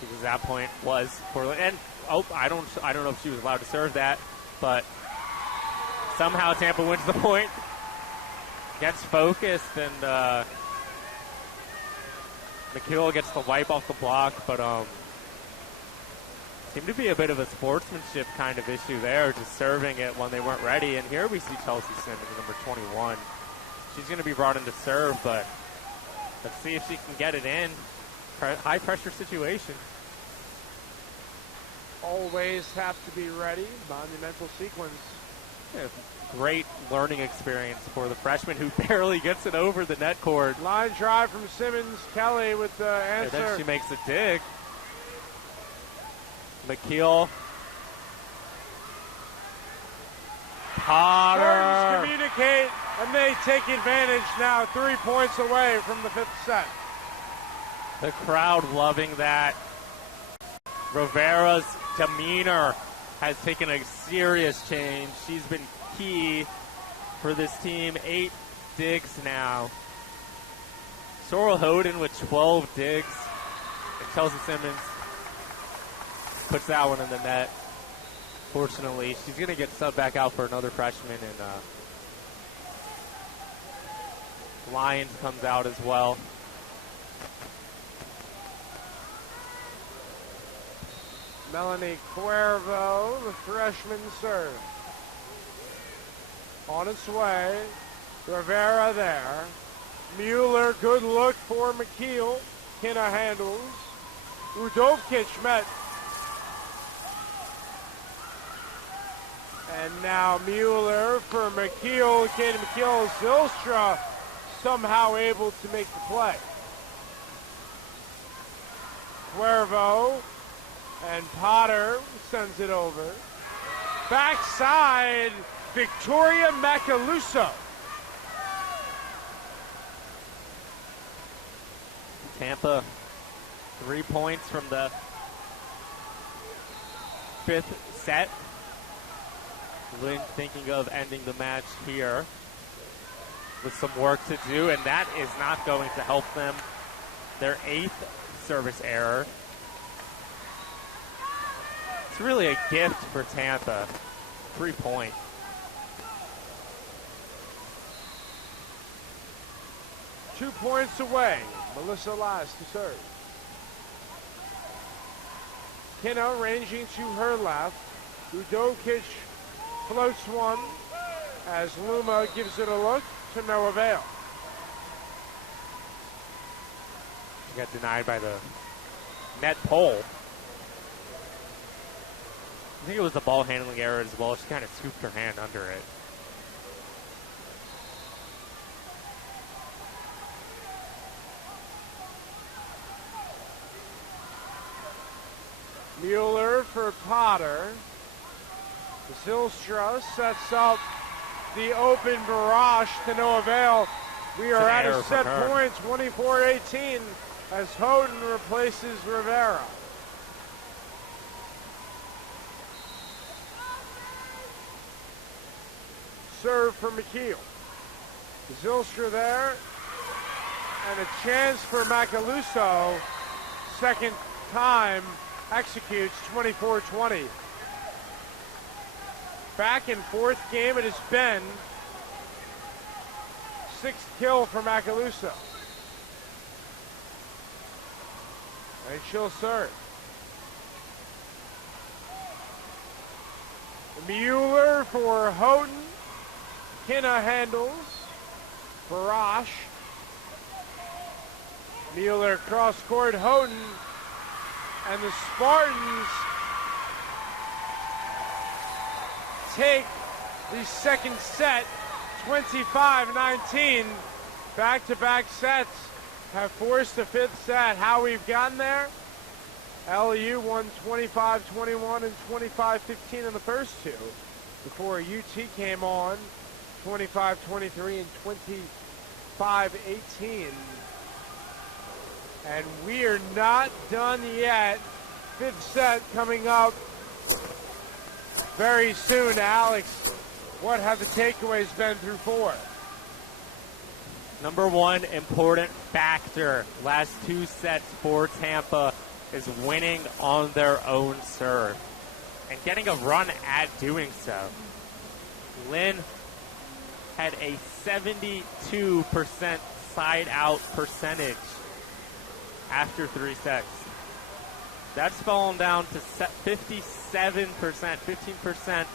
Because that point was for, and I don't know if she was allowed to serve that, but somehow Tampa wins the point. Gets focused, and McKeel gets the wipe off the block, but Seemed to be a bit of a sportsmanship kind of issue there, just serving it when they weren't ready. And here we see Chelsea Simmons, number 21. She's going to be brought in to serve, but let's see if she can get it in. High pressure situation. Always have to be ready. Monumental sequence. Yeah, great learning experience for the freshman who barely gets it over the net cord. Line drive from Simmons. Kelly with the answer. And then she makes a dig. McKeel. Potter. Spartans communicate, and they take advantage now, 3 points away from the 5th set. The crowd loving that. Rivera's demeanor has taken a serious change. She's been key for this team. 8 digs now. Sorrel Hoden with 12 digs. And Chelsea Simmons puts that one in the net. Fortunately, she's going to get subbed back out for another freshman, and Lyons comes out as well. Melanie Cuervo, the freshman serve. On its way. Rivera there. Mueller, good look for McKeel. Kinna handles. Udovkic met. And now Mueller for McKeel. Katie McKeel. Zylstra somehow able to make the play. Cuervo. And Potter sends it over. Backside, Victoria Macaluso. Tampa, 3 points from the 5th set. Lynn thinking of ending the match here with some work to do, and that is not going to help them. Their 8th service error. It's really a gift for Tampa. 3 point. Two points away. Melissa Elias to serve. Kinna ranging to her left. Udovkic floats one as Luma gives it a look to no avail. She got denied by the net pole. I think it was the ball handling error as well. She kind of scooped her hand under it. Mueller for Potter. Zylstra sets up the open barrage to no avail. We are at a set point, 24-18, as Hoden replaces Rivera. Serve for McKeel. Zylstra there. And a chance for Macaluso. Second time executes 24-20. Back in 4th game it has been. 6th kill for Macaluso. And she'll serve. Mueller for Houghton. Kinna handles. Barash. Mueller cross court. Houghton. And the Spartans take the second set, 25-19. Back-to-back sets have forced the 5th set. How we've gotten there? LU won 25-21 and 25-15 in the first two before UT came on 25-23 and 25-18. And we are not done yet. 5th set coming up very soon. Alex, what have the takeaways been through 4? Number one important factor, last 2 sets for Tampa, is winning on their own serve and getting a run at doing so. Lynn had a 72% side out percentage after 3 sets. That's fallen down to 57%, 15%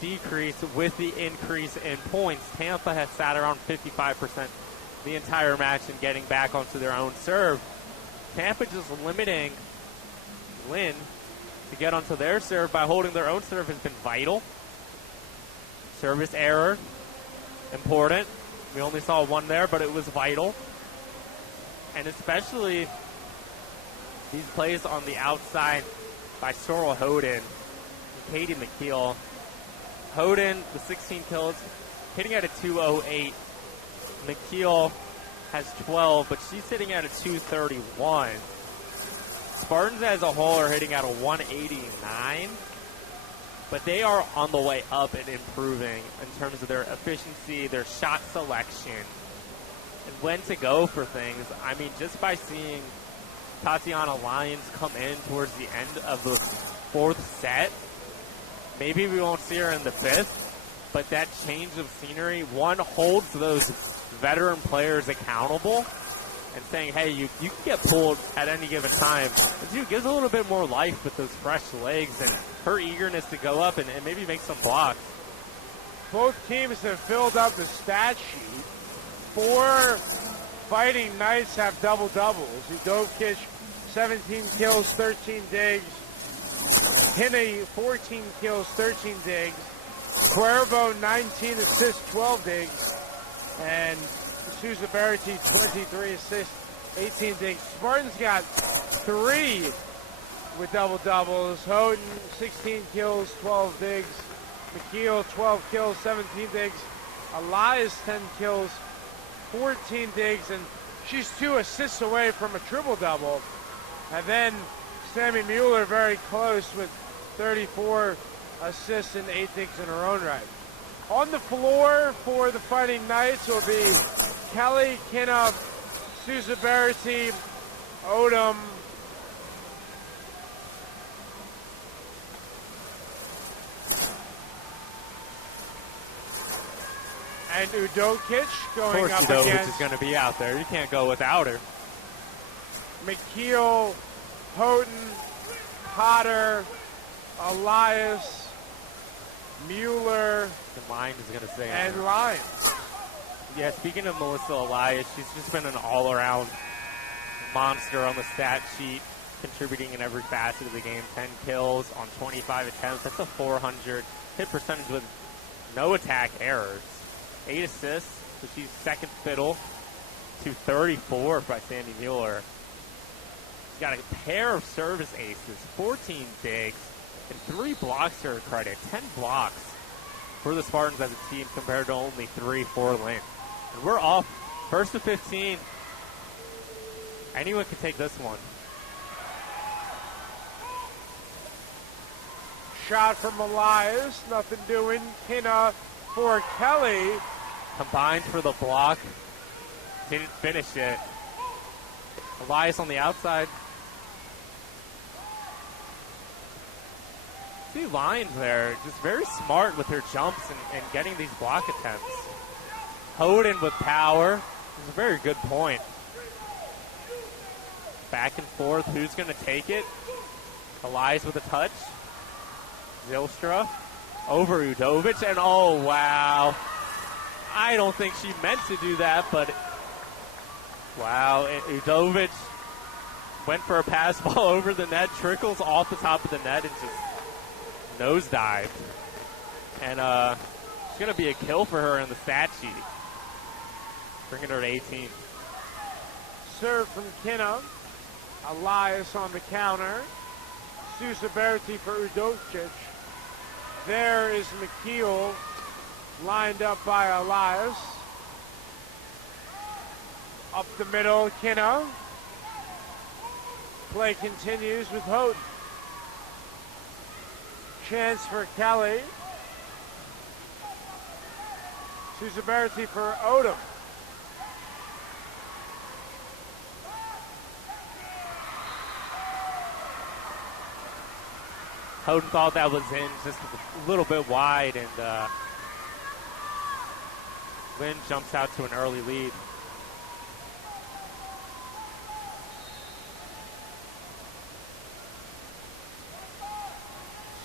decrease with the increase in points. Tampa has sat around 55% the entire match and getting back onto their own serve. Tampa just limiting Lynn to get onto their serve by holding their own serve has been vital. Service error, important. We only saw one there, but it was vital. And especially these plays on the outside by Sorrel Hoden and Katie McKeel. Hoden, the 16 kills, hitting at a 208. McKeel has 12, but she's hitting at a 231. Spartans as a whole are hitting at a 189, but they are on the way up and improving in terms of their efficiency, their shot selection, and when to go for things. I mean, just by seeing Tatiana Lyons come in towards the end of the fourth set, maybe we won't see her in the fifth, but that change of scenery, one, holds those veteran players accountable and saying, hey, you can get pulled at any given time. And two, gives a little bit more life with those fresh legs and her eagerness to go up and maybe make some blocks. Both teams have filled up the stat sheet. 4 Fighting Knights have double-doubles. Udovkic, 17 kills, 13 digs. Hinney, 14 kills, 13 digs. Cuervo, 19 assists, 12 digs. And Sousa Berretti, 23 assists, 18 digs. Spartans got 3 with double-doubles. Houghton, 16 kills, 12 digs. McKeel, 12 kills, 17 digs. Elias, 10 kills, 14 digs. And she's 2 assists away from a triple-double. And then Sammy Mueller very close with 34 assists and 8 digs in her own right. On the floor for the Fighting Knights will be Kelly, Kinnup, Sousa Berretti, Odom, and Udokic going up Udokic against. Is going to be out there. You can't go without her. McKeel, Houghton, Potter, Elias, Mueller, And Lyons is going to say. and Lyons. Yeah, speaking of Melissa Elias, she's just been an all-around monster on the stat sheet, contributing in every facet of the game. 10 kills on 25 attempts. That's a 400 hit percentage with no attack errors. 8 assists, so she's second fiddle to 34 by Sandy Mueller. She's got a pair of service aces, 14 digs, and 3 blocks to her credit. 10 blocks for the Spartans as a team compared to only 3 for Lynn. And we're off. First to 15. Anyone can take this one. Shot from Elias, nothing doing. Kinna for Kelly. Combined for the block. Didn't finish it. Elias on the outside. See Lyons there, just very smart with her jumps and getting these block attempts. Hoden with power. This is a very good point. Back and forth, who's going to take it? Elias with a touch. Zylstra over Udovic, and oh, wow. I don't think she meant to do that, but wow, Udovic went for a pass ball over the net, trickles off the top of the net, and just nosedived. And it's going to be a kill for her in the stat sheet, bringing her to 18. Serve from Kinna. Elias on the counter. Sousa Berretti for Udovic. There is McKeel lined up by Elias. Up the middle, Kinna. Play continues with Houghton. Chance for Kelly. Sousa Berretti for Odom. Houghton thought that was in just a little bit wide, and Lynn jumps out to an early lead.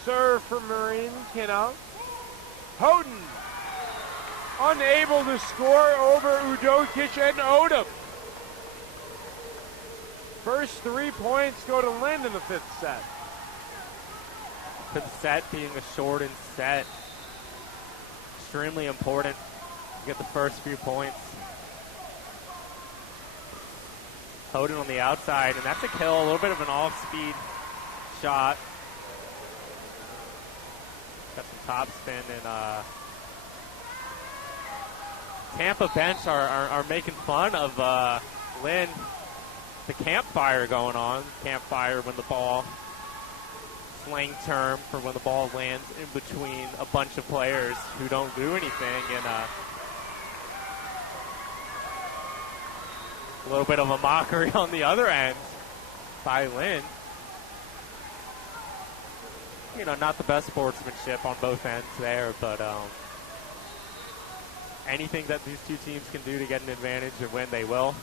Serve for Marine Kinna. Houghton unable to score over Udokic and Odom. First 3 points go to Lynn in the fifth set. Fifth set being a shortened set. Extremely important to get the first few points. Houghton on the outside, and that's a kill. A little bit of an off-speed shot. Got some top spin, and Tampa bench are making fun of Lynn. The campfire going on. Campfire when the ball, slang term for when the ball lands in between a bunch of players who don't do anything, and a little bit of a mockery on the other end by Lynn. You know, not the best sportsmanship on both ends there, but anything that these two teams can do to get an advantage and win, they will.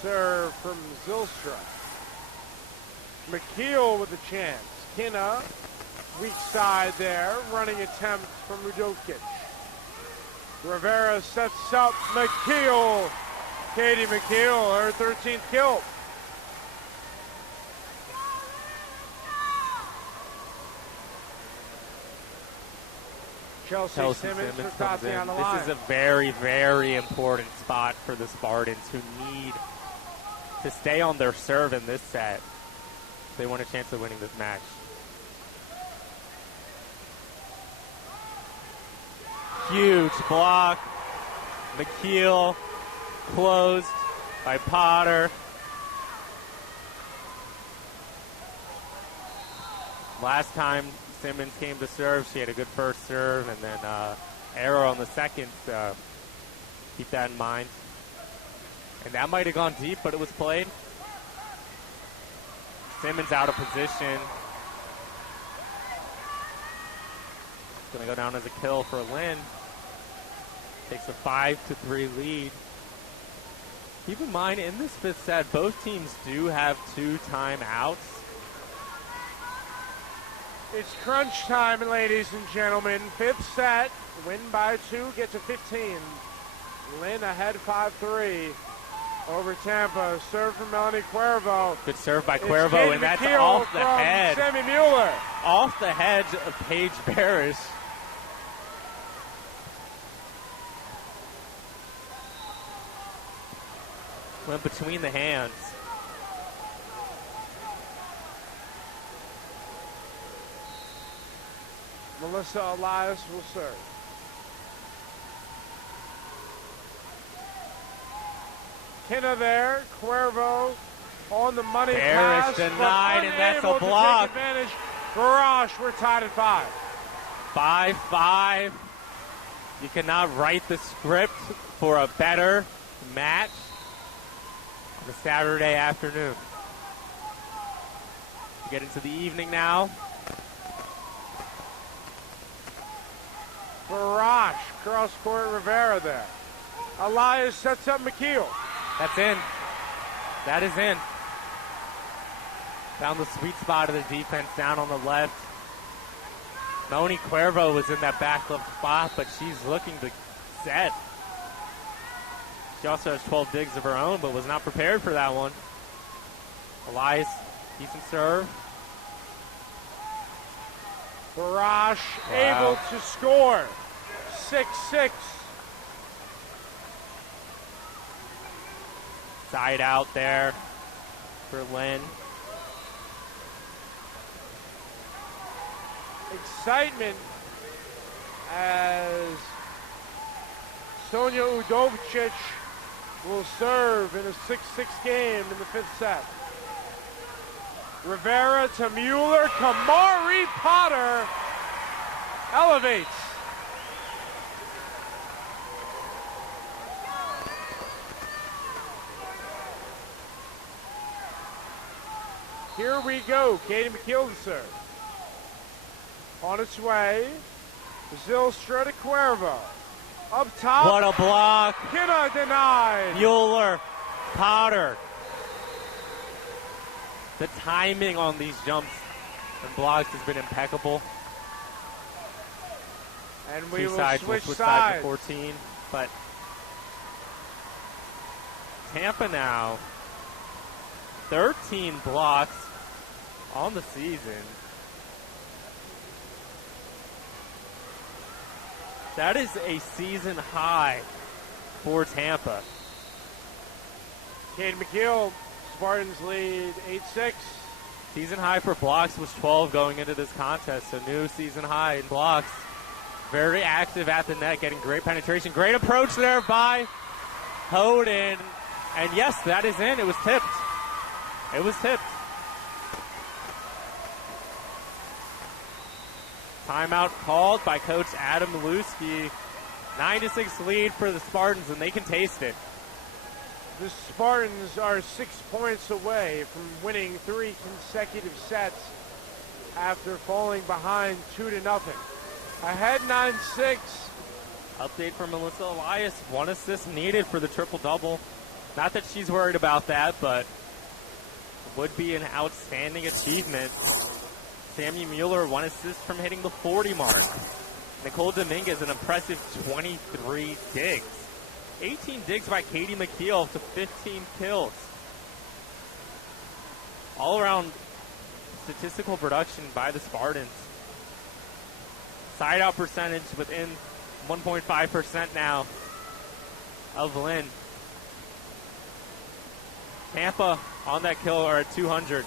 Serve from Zylstra. McKeel with a chance. Kinna, weak side there. Running attempt from Udokic. Rivera sets up McKeel. Katie McKeel, her 13th kill. Chelsea Simmons for Tati on the line. This is a very, very important spot for the Spartans, who need to stay on their serve in this set if they want a chance of winning this match. Huge block. McKeel closed by Potter. Last time Simmons came to serve, she had a good first serve, and then error on the second. Keep that in mind. And that might have gone deep, but it was played. Simmons out of position. It's going to go down as a kill for Lynn. Takes a 5-3 lead. Keep in mind, in this fifth set, both teams do have 2 timeouts. It's crunch time, ladies and gentlemen. Fifth set, win by 2, get to 15. Lynn ahead 5-3 over Tampa. Serve from Melanie Cuervo. Good serve by Cuervo, and that's off the head. Sammy Mueller. Off the head of Paige Barish. Went between the hands. Melissa Elias will serve. Kinna there, Cuervo on the money pass. Denied, and that's a block. Garage, we're tied at 5. 5-5. You cannot write the script for a better match on a Saturday afternoon. We get into the evening now. Garage, cross court, Rivera there. Elias sets up McKeel. That's in. That is in. Found the sweet spot of the defense down on the left. Melanie Cuervo was in that back left spot, but she's looking to set. She also has 12 digs of her own, but was not prepared for that one. Elias, decent serve. Barash able to score. 6-6. Side out there for Lynn. Excitement as Sonia Udovic will serve in a 6-6 game in the fifth set. Rivera to Mueller. Kamari Potter elevates. Here we go. Katie McKeel to serve. On its way. Zylstra to Cuervo. Up top. What a block. Kinna denied. Mueller. Potter. The timing on these jumps and blocks has been impeccable. And we Two will sides switch to sides. 14, but Tampa now 13 blocks on the season. That is a season high for Tampa. Cade McKeel, Spartans lead 8-6. Season high for blocks was 12 going into this contest, so new season high in blocks. Very active at the net, getting great penetration. Great approach there by Hoden. And yes, that is in. It was tipped. It was tipped. Timeout called by Coach Adam Maluski. 9-6 lead for the Spartans, and they can taste it. The Spartans are 6 points away from winning 3 consecutive sets after falling behind 2-0. Ahead 9-6. Update from Melissa Elias. 1 assist needed for the triple-double. Not that she's worried about that, but would be an outstanding achievement. Sammy Mueller, 1 assist from hitting the 40 mark. Nicole Dominguez, an impressive 23 digs. 18 digs by Katie McKeel to 15 kills. All-around statistical production by the Spartans. Side-out percentage within 1.5% now of Lynn. Tampa on that kill are at 200.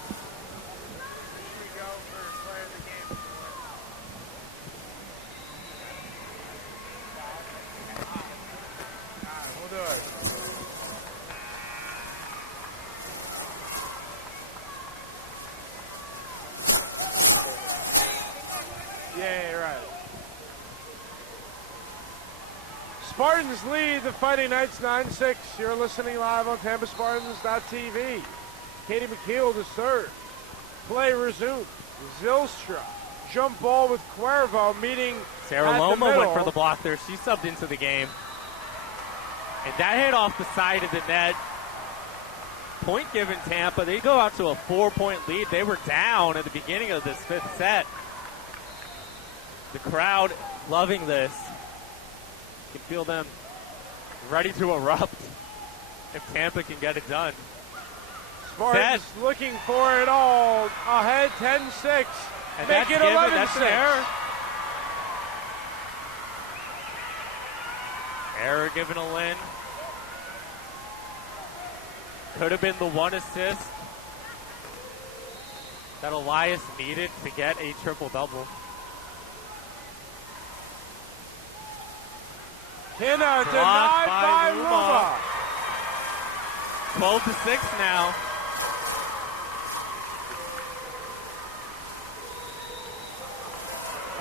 Yeah, right. Spartans lead the Fighting Knights 9-6. You're listening live on TampaSpartans.tv. Katie McKeel to serve. Play resumed. Zylstra. Jump ball with Cuervo meeting Sarah at Loma the middle. went for the block there. She subbed into the game. And that hit off the side of the net. Point given Tampa. They go out to a 4-point lead. They were down at the beginning of this 5th set. The crowd loving this. You can feel them ready to erupt if Tampa can get it done. Spartans looking for it all. Ahead 10-6. And Make it 11-6. That's an error. Error given to Lynn. Could have been the 1 assist that Elias needed to get a triple-double. Kinna denied by Luma. 12-6 now.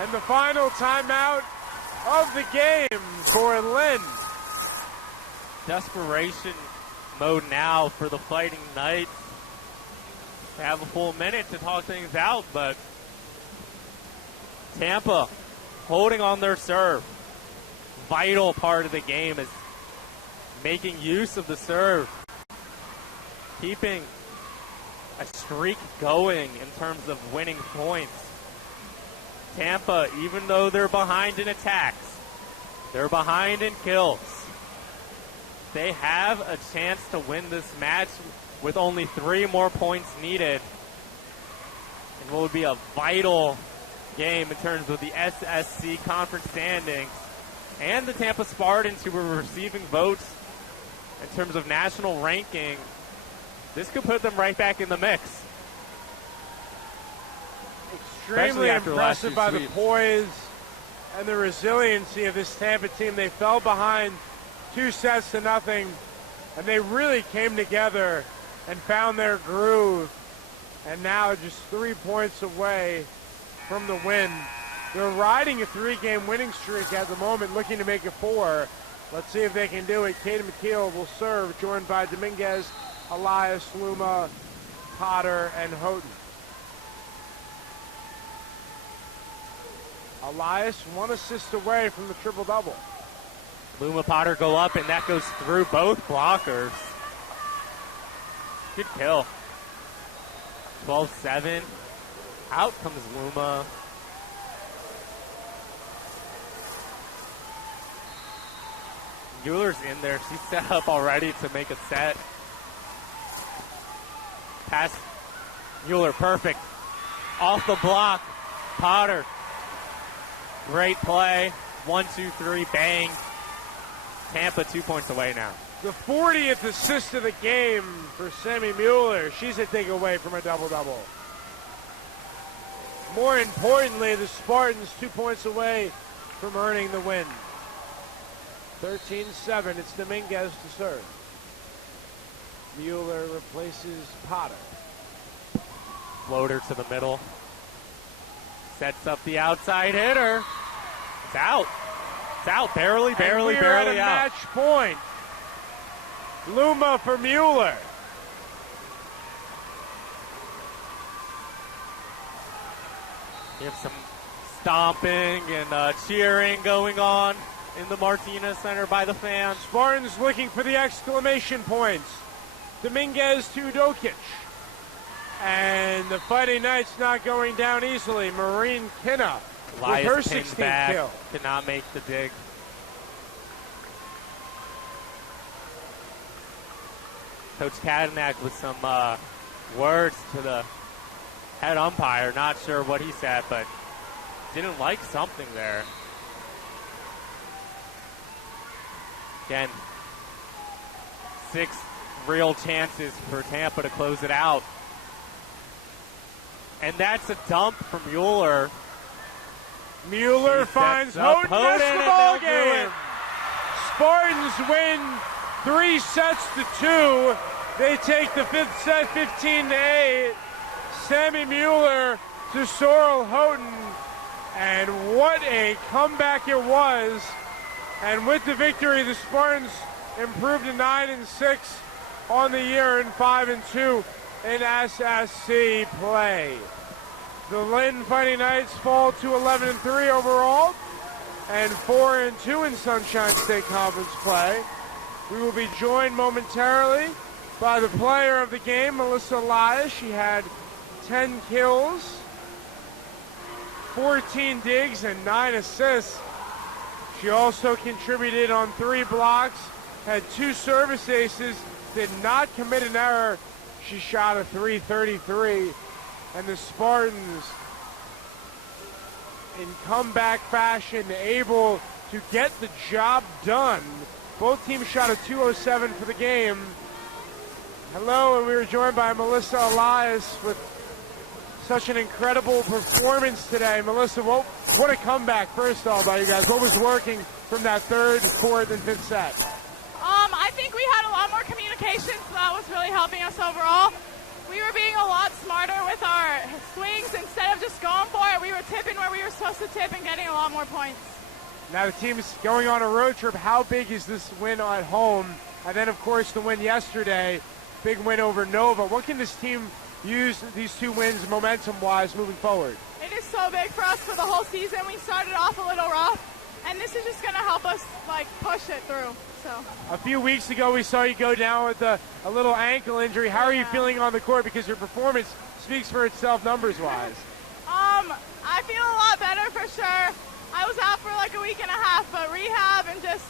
And the final timeout of the game for Lynn. Desperation mode now for the Fighting Knights. They have a full minute to talk things out, but Tampa holding on their serve. Vital part of the game is making use of the serve, keeping a streak going in terms of winning points. Tampa, even though they're behind in attacks, they're behind in kills, they have a chance to win this match with only 3 more points needed in what would be a vital game in terms of the SSC conference standings. And the Tampa Spartans, who were receiving votes in terms of national ranking, this could put them right back in the mix. Extremely impressive by the poise and the resiliency of this Tampa team. They fell behind 2-0, and they really came together and found their groove. And now just 3 points away from the win. They're riding a 3-game winning streak at the moment, looking to make it 4. Let's see if they can do it. Katie McKeel will serve, joined by Dominguez, Elias, Luma, Potter, and Houghton. Elias, 1 assist away from the triple-double. Luma Potter go up, and that goes through both blockers. Good kill. 12-7. Out comes Luma. Mueller's in there. She's set up already to make a set. Pass Mueller, perfect. Off the block. Potter. Great play. 1, 2, 3, bang. Tampa 2 points away now. The 40th assist of the game for Sammy Mueller. She's a dig away from a double-double. More importantly, the Spartans 2 points away from earning the win. 13-7. It's Dominguez to serve. Mueller replaces Potter. Floater to the middle. Sets up the outside hitter. It's out. It's out. Barely We're out. at a match point. Luma for Mueller. You have some stomping and cheering going on in the Martinez Center by the fans. Spartans looking for the exclamation points. Dominguez to Dokic. And the Fighting Knights not going down easily. Maureen Kinna with her Elias pinned 16th back, kill. could not make the dig. Coach Kadenak with some words to the head umpire. Not sure what he said, but didn't like something there. Again, 6 real chances for Tampa to close it out. And that's a dump from Mueller. Mueller finds Houghton. That's the ball game. Spartans win 3 sets to 2. They take the 5th set 15-8. Sammy Mueller to Sorrel Houghton. And what a comeback it was. And with the victory, the Spartans improved to 9-6 on the year and 5-2 in SSC play. The Lynn Fighting Knights fall to 11-3 overall and 4-2 in Sunshine State Conference play. We will be joined momentarily by the player of the game, Melissa Elias. She had 10 kills, 14 digs, and 9 assists. She also contributed on 3 blocks, had 2 service aces, did not commit an error. She shot a .333, and the Spartans, in comeback fashion, able to get the job done. Both teams shot a .207 for the game. Hello, and we were joined by Melissa Elias with such an incredible performance today. Melissa, what a comeback, first of all, by you guys. What was working from that 3rd, 4th, and 5th set? I think we had a lot more communication, so that was really helping us overall. We were being a lot smarter with our swings. Instead of just going for it, we were tipping where we were supposed to tip and getting a lot more points. Now the team's going on a road trip. How big is this win at home? And then, of course, the win yesterday, big win over Nova. What can this team use these 2 wins momentum-wise moving forward? It is so big for us for the whole season. We started off a little rough, and this is just going to help us push it through. So a few weeks ago, we saw you go down with a little ankle injury. How are you feeling on the court? Because your performance speaks for itself numbers-wise. I feel a lot better for sure. I was out for a week and a half, but rehab and just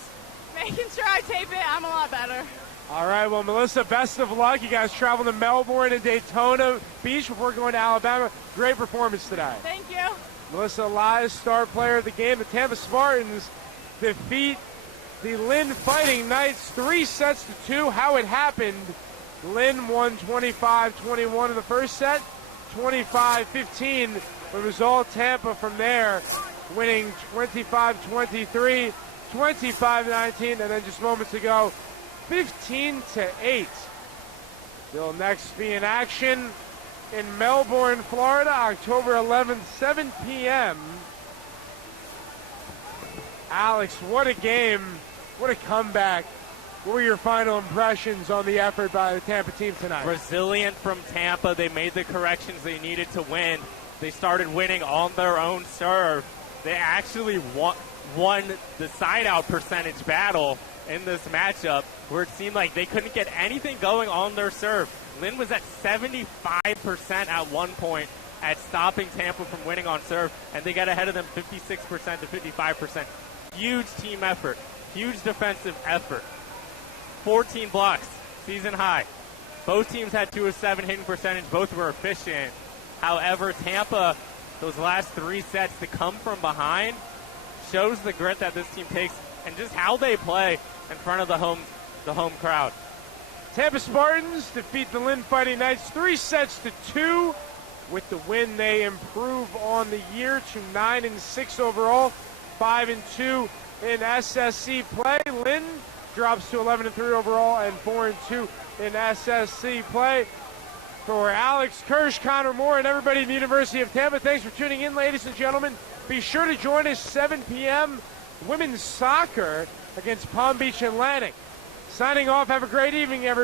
making sure I tape it, I'm a lot better. All right, well, Melissa, best of luck. You guys travel to Melbourne and Daytona Beach before going to Alabama. Great performance today. Thank you. Melissa Elias, star player of the game. The Tampa Spartans defeat the Lynn Fighting Knights 3 sets to 2. How it happened, Lynn won 25-21 in the first set, 25-15. It was all Tampa from there, winning 25-23, 25-19, and then just moments ago, 15-8. They'll next be in action in Melbourne, Florida, October 11th, 7 p.m. Alex, what a game. What a comeback. What were your final impressions on the effort by the Tampa team tonight? Resilient from Tampa. They made the corrections they needed to win. They started winning on their own serve. They actually won the side-out percentage battle in this matchup. where it seemed like they couldn't get anything going on their serve. Lynn was at 75% at one point at stopping Tampa from winning on serve, and they got ahead of them 56% to 55%. Huge team effort, huge defensive effort. 14 blocks, season high. Both teams had 2 of 7 hitting percentage. Both were efficient. However, Tampa, those last 3 sets to come from behind, shows the grit that this team takes and just how they play in front of the home crowd. Tampa Spartans defeat the Lynn Fighting Knights 3-2. With the win, they improve on the year to 9-6 overall, 5-2 in SSC play. Lynn drops to 11-3 overall and 4-2 in SSC play. For Alex Kirsch, Connor Moore, and everybody in the University of Tampa, thanks for tuning in, ladies and gentlemen. Be sure to join us 7 p.m. women's soccer against Palm Beach Atlantic. Signing off. Have a great evening, everybody.